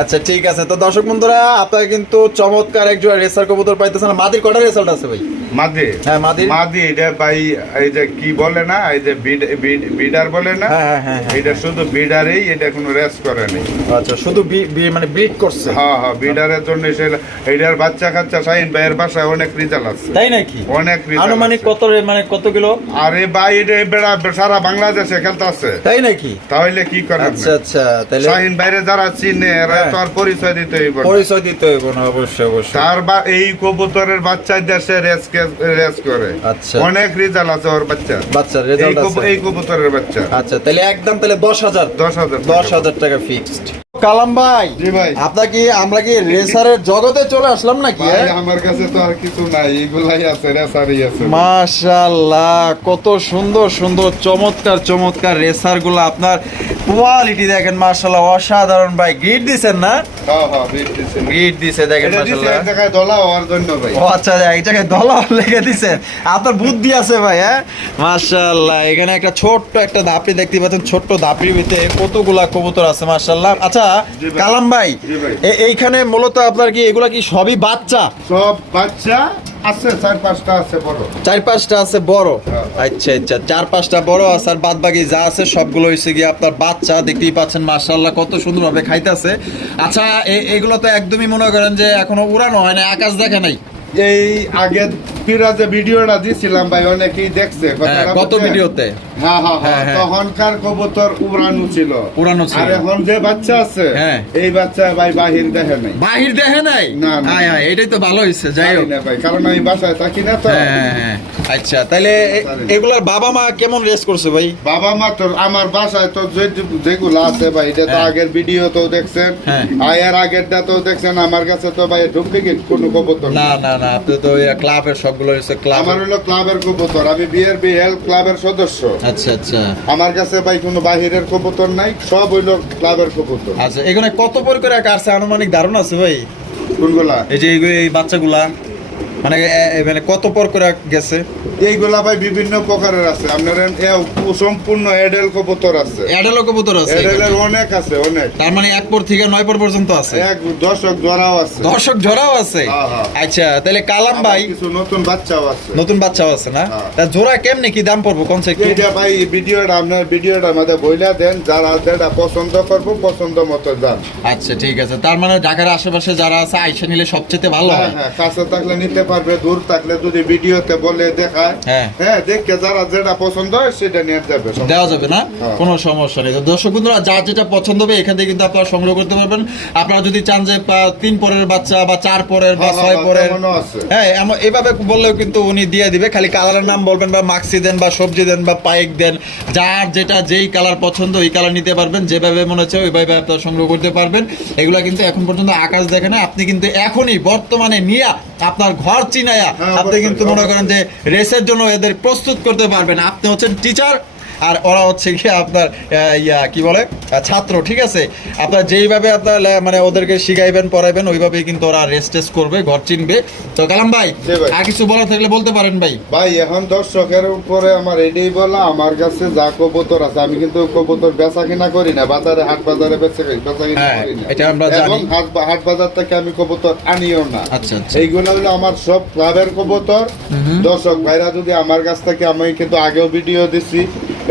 [SPEAKER 1] আচ্ছা ঠিক আছে। তো দর্শক বন্ধুরা আপনারা কিন্তু চমৎকার এক জোড়া রেসার কবুতর পাইতেছেন। মাদির কটা রেজাল্ট আছে ভাই?
[SPEAKER 2] মাদি।
[SPEAKER 1] হ্যাঁ, মাদি।
[SPEAKER 2] মাদি এটা ভাই এই যে কি বলে না এই যে বিড- বিড- বিডার বলে না
[SPEAKER 1] হ্যাঁ, হ্যাঁ, হ্যাঁ।
[SPEAKER 2] এটা শুধু বিডারেই এটা কোনো রেস করে নেই।
[SPEAKER 1] আচ্ছা শুধু মানে ব্রিড করছে?
[SPEAKER 2] হ্যাঁ হ্যাঁ বিডারের জন্য সে এইটার বাচ্চা কাচ্চা শাহিন ভাইয়ের বাসায় অনেক রেজাল্ট আছে।
[SPEAKER 1] তাই নাকি?
[SPEAKER 2] অনেক
[SPEAKER 1] আনুমানিক কত মানে কত কিলো?
[SPEAKER 2] আরে ভাই এটা বেড়া সারা বাংলাদেশে খেলতে আছে
[SPEAKER 1] তাই নাকি?
[SPEAKER 2] তাহলে কি করেন
[SPEAKER 1] আচ্ছা আচ্ছা তাহলে
[SPEAKER 2] শাহিন যারা চিনে এরা
[SPEAKER 1] হ্যাঁ।
[SPEAKER 2] তো আর পরিচয় দিতে হইব না।
[SPEAKER 1] পরিচয় দিতে হইব না অবশ্যই অবশ্যই
[SPEAKER 2] তার বা এই কবুতরের বাচ্চা দেশে রেস রেস করে
[SPEAKER 1] আচ্ছা।
[SPEAKER 2] অনেক রেজাল্ট আছে ওর বাচ্চা বাচ্চা
[SPEAKER 1] রেজাল্ট আছে
[SPEAKER 2] এই কবুতরের বাচ্চা
[SPEAKER 1] আচ্ছা তাহলে একদম তাহলে দশ হাজার
[SPEAKER 2] দশ হাজার
[SPEAKER 1] দশ হাজার টাকা ফিক্সড কালাম ভাই
[SPEAKER 2] জি ভাই।
[SPEAKER 1] আপনার কি আমরা কি রেসারের জগতে চলে আসলাম নাকি হ্যাঁ?
[SPEAKER 2] আমার কাছে তো আর কিছু নাই এগুলাই আছে রেসারই আছে।
[SPEAKER 1] মাশাল্লাহ কত সুন্দর সুন্দর চমৎকার চমৎকার রেসারগুলো আপনার। কোয়ালিটি দেখেন মাশাল্লাহ অসাধারণ ভাই গ্রিড দিছেন না?
[SPEAKER 2] হ্যাঁ হ্যাঁ
[SPEAKER 1] গ্রিড দিছে। দেখেন
[SPEAKER 2] দিছে এক জায়গায় দলা হওয়ার জন্য ভাই।
[SPEAKER 1] ও আচ্ছা এক জায়গায় দলা লেগে দিছেন। আপনার বুদ্ধি আছে ভাই হ্যাঁ? মাশাল্লাহ এখানে একটা ছোট্ট একটা দাপড়ি দেখতে পাচ্ছেন ছোট্ট দাপড়ির ভিতরে কতগুলা কবুতর আছে মাশাল্লাহ আচ্ছা
[SPEAKER 2] ভাই।
[SPEAKER 1] কালাম ভাই এইখানে মূলত আপনার কি এগুলা কি সবই বাচ্চা?
[SPEAKER 2] সব বাচ্চা আছে চার পাঁচটা আছে বড়।
[SPEAKER 1] চার পাঁচটা আছে বড়?
[SPEAKER 2] হ্যাঁ।
[SPEAKER 1] আচ্ছা আচ্ছা চার পাঁচটা বড় আছে আর বাদ বাকি যা আছে সবগুলো হয়েছে গিয়ে আপনার বাচ্চা দেখতেই পাচ্ছেন মার্শাল্লাহ কত সুন্দরভাবে খাইতেছে। আচ্ছা এগুলো তো একদমই মনে করেন যে এখনও উড়ানো হয় না আকাশ দেখে নাই?
[SPEAKER 2] এই আগে ফিরা যে ভিডিওটা দিছিলাম ভাই অনেকেই দেখছে।
[SPEAKER 1] হ্যাঁ, কত ভিডিওতে?
[SPEAKER 2] হ্যাঁ হ্যাঁ
[SPEAKER 1] হ্যাঁ।
[SPEAKER 2] তখনকার কবুতর উড়ানো ছিল।
[SPEAKER 1] উড়ানো ছিল।
[SPEAKER 2] আর এখন যে বাচ্চা আছে। এই বাচ্চা ভাই বাহির দেখে নাই।
[SPEAKER 1] বাহির দেখে নাই?
[SPEAKER 2] না, না।
[SPEAKER 1] এটাই তো ভালো হয়েছে যাই হোক।
[SPEAKER 2] ভাই কারণ আমি বাসায় থাকি না তো।
[SPEAKER 1] আচ্ছা তাহলে এগুলার বাবা মা কেমন রেস করছে ভাই?
[SPEAKER 2] বাবা মা তো আমার বাসায় তো যেগুলো আছে ভাই এটা তো। আগের ভিডিও তো দেখছেন। আয়ের আগেরটা তো দেখছেন আমার কাছে তো ভাই ডুপ্লিকেট কোনো কবুতর
[SPEAKER 1] না
[SPEAKER 2] না
[SPEAKER 1] না না আপনি তো ক্লাবের সবগুলো হচ্ছে ক্লাব
[SPEAKER 2] আমার হলো ক্লাবের কবুতর আমি বিআরবি হেলথ ক্লাবের সদস্য।
[SPEAKER 1] আচ্ছা আচ্ছা।
[SPEAKER 2] আমার কাছে ভাই কোনো বাহিরের কবুতর নাই সব হইল ক্লাবের কবুতর।
[SPEAKER 1] আচ্ছা এখানে কত পর করে কাটছে আনুমানিক ধারণা আছে ভাই?
[SPEAKER 2] কোনগুলা?
[SPEAKER 1] এই যে এই- এই বাচ্চাগুলা। মানে মানে কত পর করে গেছে?
[SPEAKER 2] এইগুলা ভাই বিভিন্ন প্রকারের আছে। আপনার সম্পূর্ণ এডেল কবুতর আছে।
[SPEAKER 1] অ্যাডালো কবুতর আছে
[SPEAKER 2] এডেলের অনেক আছে অনেক।
[SPEAKER 1] তার মানে এক পর থেকে নয় পর পর্যন্ত আছে?
[SPEAKER 2] এক দশক জোড়াও আছে।
[SPEAKER 1] দর্শক জোড়াও আছে?
[SPEAKER 2] হ্যাঁ, হ্যাঁ।
[SPEAKER 1] আচ্ছা তাহলে কালাম ভাই
[SPEAKER 2] কিছু নতুন বাচ্চাও আছে।
[SPEAKER 1] নতুন বাচ্চাও আছে না?
[SPEAKER 2] হ্যাঁ।
[SPEAKER 1] তা জোড়া কেমনে কি দাম পড়ব? কোন কি
[SPEAKER 2] এইটা ভাই ভিডিওটা আপনার ভিডিওটা মধ্যে বইলা দেন যারা যেটা পছন্দ করব পছন্দ মতো যান
[SPEAKER 1] আচ্ছা ঠিক আছে। তার মানে ঢাকার আশেপাশে যারা আছে আইসা নিলে সবচেয়ে ভালো
[SPEAKER 2] হ্যাঁ
[SPEAKER 1] হয়।
[SPEAKER 2] হ্যাঁ কাছে থাকলে নিতে পারবে দূর থাকলে যদি ভিডিওতে বলে দেখায়
[SPEAKER 1] হ্যাঁ।
[SPEAKER 2] হ্যাঁ দেখে যারা যেটা পছন্দ হয় সেটা নিয়ে যাবে
[SPEAKER 1] দেওয়া যাবে না। কোনো সমস্যা নেই। দর্শক বন্ধুরা যার যেটা পছন্দ হবে এখান থেকে কিন্তু আপনারা সংগ্রহ করতে পারবেন। আপনারা যদি চান যে তিন পরের বাচ্চা বা চার পরের বা
[SPEAKER 2] হ্যাঁ,
[SPEAKER 1] ছয়
[SPEAKER 2] হ্যাঁ,
[SPEAKER 1] পরের হ্যাঁ এমন- এভাবে বললেও কিন্তু উনি দিয়ে দিবে। খালি কালারের নাম বলবেন বা মাক্সি দেন বা সবজি দেন বা পাইক দেন যার যেটা যেই কালার পছন্দ ওই কালার নিতে পারবেন। যেভাবে মনে হচ্ছে ওইভাবে আপনারা সংগ্রহ করতে পারবেন। এগুলা কিন্তু এখন পর্যন্ত আকাশ দেখে না আপনি কিন্তু এখনই বর্তমানে নিয়ে আপনার ঘর চিনায়া
[SPEAKER 2] হ্যাঁ,
[SPEAKER 1] আপনি কিন্তু মনে করেন যে রেসের জন্য এদের প্রস্তুত করতে পারবেন। আপনি হচ্ছেন টিচার আর ওরা হচ্ছে কি আপনার ইয়া কি বলে? ছাত্র ঠিক আছে? আপনার যেইভাবে আপনার মানে ওদেরকে শিখাইবেন পড়াইবেন ওইভাবেই কিন্তু ওরা রেস্ট টেস্ট করবে ঘর চিনবে। তো কালাম ভাই আর কিছু বলার থাকলে বলতে পারেন ভাই।
[SPEAKER 2] ভাই এখন দর্শকের উপরে আমার এটাই বলা আমার কাছে যা কবুতর আছে আমি কিন্তু কবুতর বেচা কিনা করি না বাজারে হাট বাজারে বেচা বেচা কিনা
[SPEAKER 1] হ্যাঁ,
[SPEAKER 2] করি না।
[SPEAKER 1] এটা আমরা জানি।
[SPEAKER 2] এবং হাট হাট বাজার থেকে আমি কবুতর আনিও না।
[SPEAKER 1] আচ্ছা আচ্ছা।
[SPEAKER 2] এইগুলো হলো আমার সব ক্লাবের কবুতর। দর্শক ভাইরা যদি আমার কাছ থেকে আমি কিন্তু আগেও ভিডিও দিছি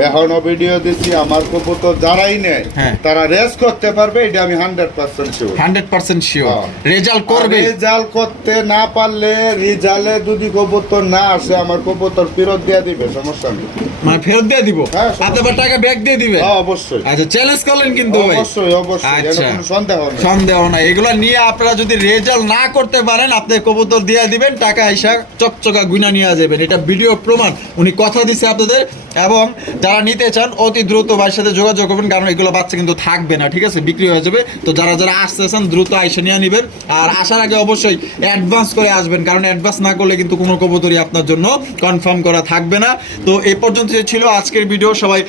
[SPEAKER 2] এখনও ভিডিও দিছি আমার কবুতর যারাই নেয়
[SPEAKER 1] হ্যাঁ।
[SPEAKER 2] তারা রেস করতে পারবে এটা আমি hundred percent sure
[SPEAKER 1] hundred percent sure. Result করবে?
[SPEAKER 2] রেজাল করতে না পারলে রিজালে যদি কবুতর না আসে আমার কবুতর ফেরত দিয়ে দিবে সমস্যা নেই।
[SPEAKER 1] মানে ফেরত দিয়ে দিব?
[SPEAKER 2] হ্যাঁ,
[SPEAKER 1] আবার টাকা ব্যাক দিয়ে দিবে?
[SPEAKER 2] হ্যাঁ, অবশ্যই।
[SPEAKER 1] আচ্ছা চ্যালেঞ্জ করলেন কিন্তু
[SPEAKER 2] অবশ্যই অবশ্যই
[SPEAKER 1] আচ্ছা।
[SPEAKER 2] কোনো সন্দেহ নেই।
[SPEAKER 1] সন্দেহ নাই। এগুলো নিয়ে আপনারা যদি রেজাল্ট না করতে পারেন আপনি কবুতর দিয়ে দিবেন টাকা হিসাব চকচকা গুনা নিয়ে যাবেন। এটা ভিডিও প্রমাণ। উনি কথা দিছে আপনাদের এবং যারা নিতে চান, অতি দ্রুত ভাইয়ের সাথে যোগাযোগ করবেন, কারণ এগুলো বাচ্চা কিন্তু থাকবে না, ঠিক আছে? বিক্রি হয়ে যাবে। তো যারা যারা আসতেছেন দ্রুত আইসে নিয়ে নেবেন। আর আসার আগে অবশ্যই অ্যাডভান্স করে আসবেন, কারণ অ্যাডভান্স না করলে কিন্তু কোনো কবুতরই আপনার জন্য কনফার্ম করা থাকবে না। তো এই পর্যন্ত যে ছিল আজকের ভিডিও সবাই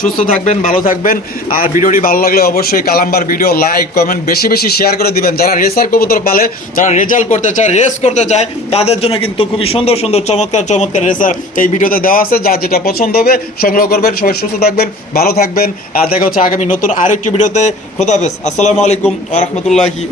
[SPEAKER 1] সুস্থ থাকবেন, ভালো থাকবেন। আর ভিডিওটি ভালো লাগলে অবশ্যই কালাম্বার ভিডিও লাইক কমেন্ট বেশি বেশি শেয়ার করে দিবেন। যারা রেসার কবুতর পালে, যারা রেজাল্ট করতে চায় রেস করতে চায়, তাদের জন্য কিন্তু খুবই সুন্দর সুন্দর, চমৎকার চমৎকার রেসার এই ভিডিওতে দেওয়া আছে। যার যেটা পছন্দ হবে, সংগ্রহ করবেন, সবাই সুস্থ থাকবেন, ভালো থাকবেন, আর দেখা হচ্ছে আগামী নতুন আরেকটি ভিডিওতে। খোদাফেজ আসসালামু আলাইকুম রহমতুল্লাহি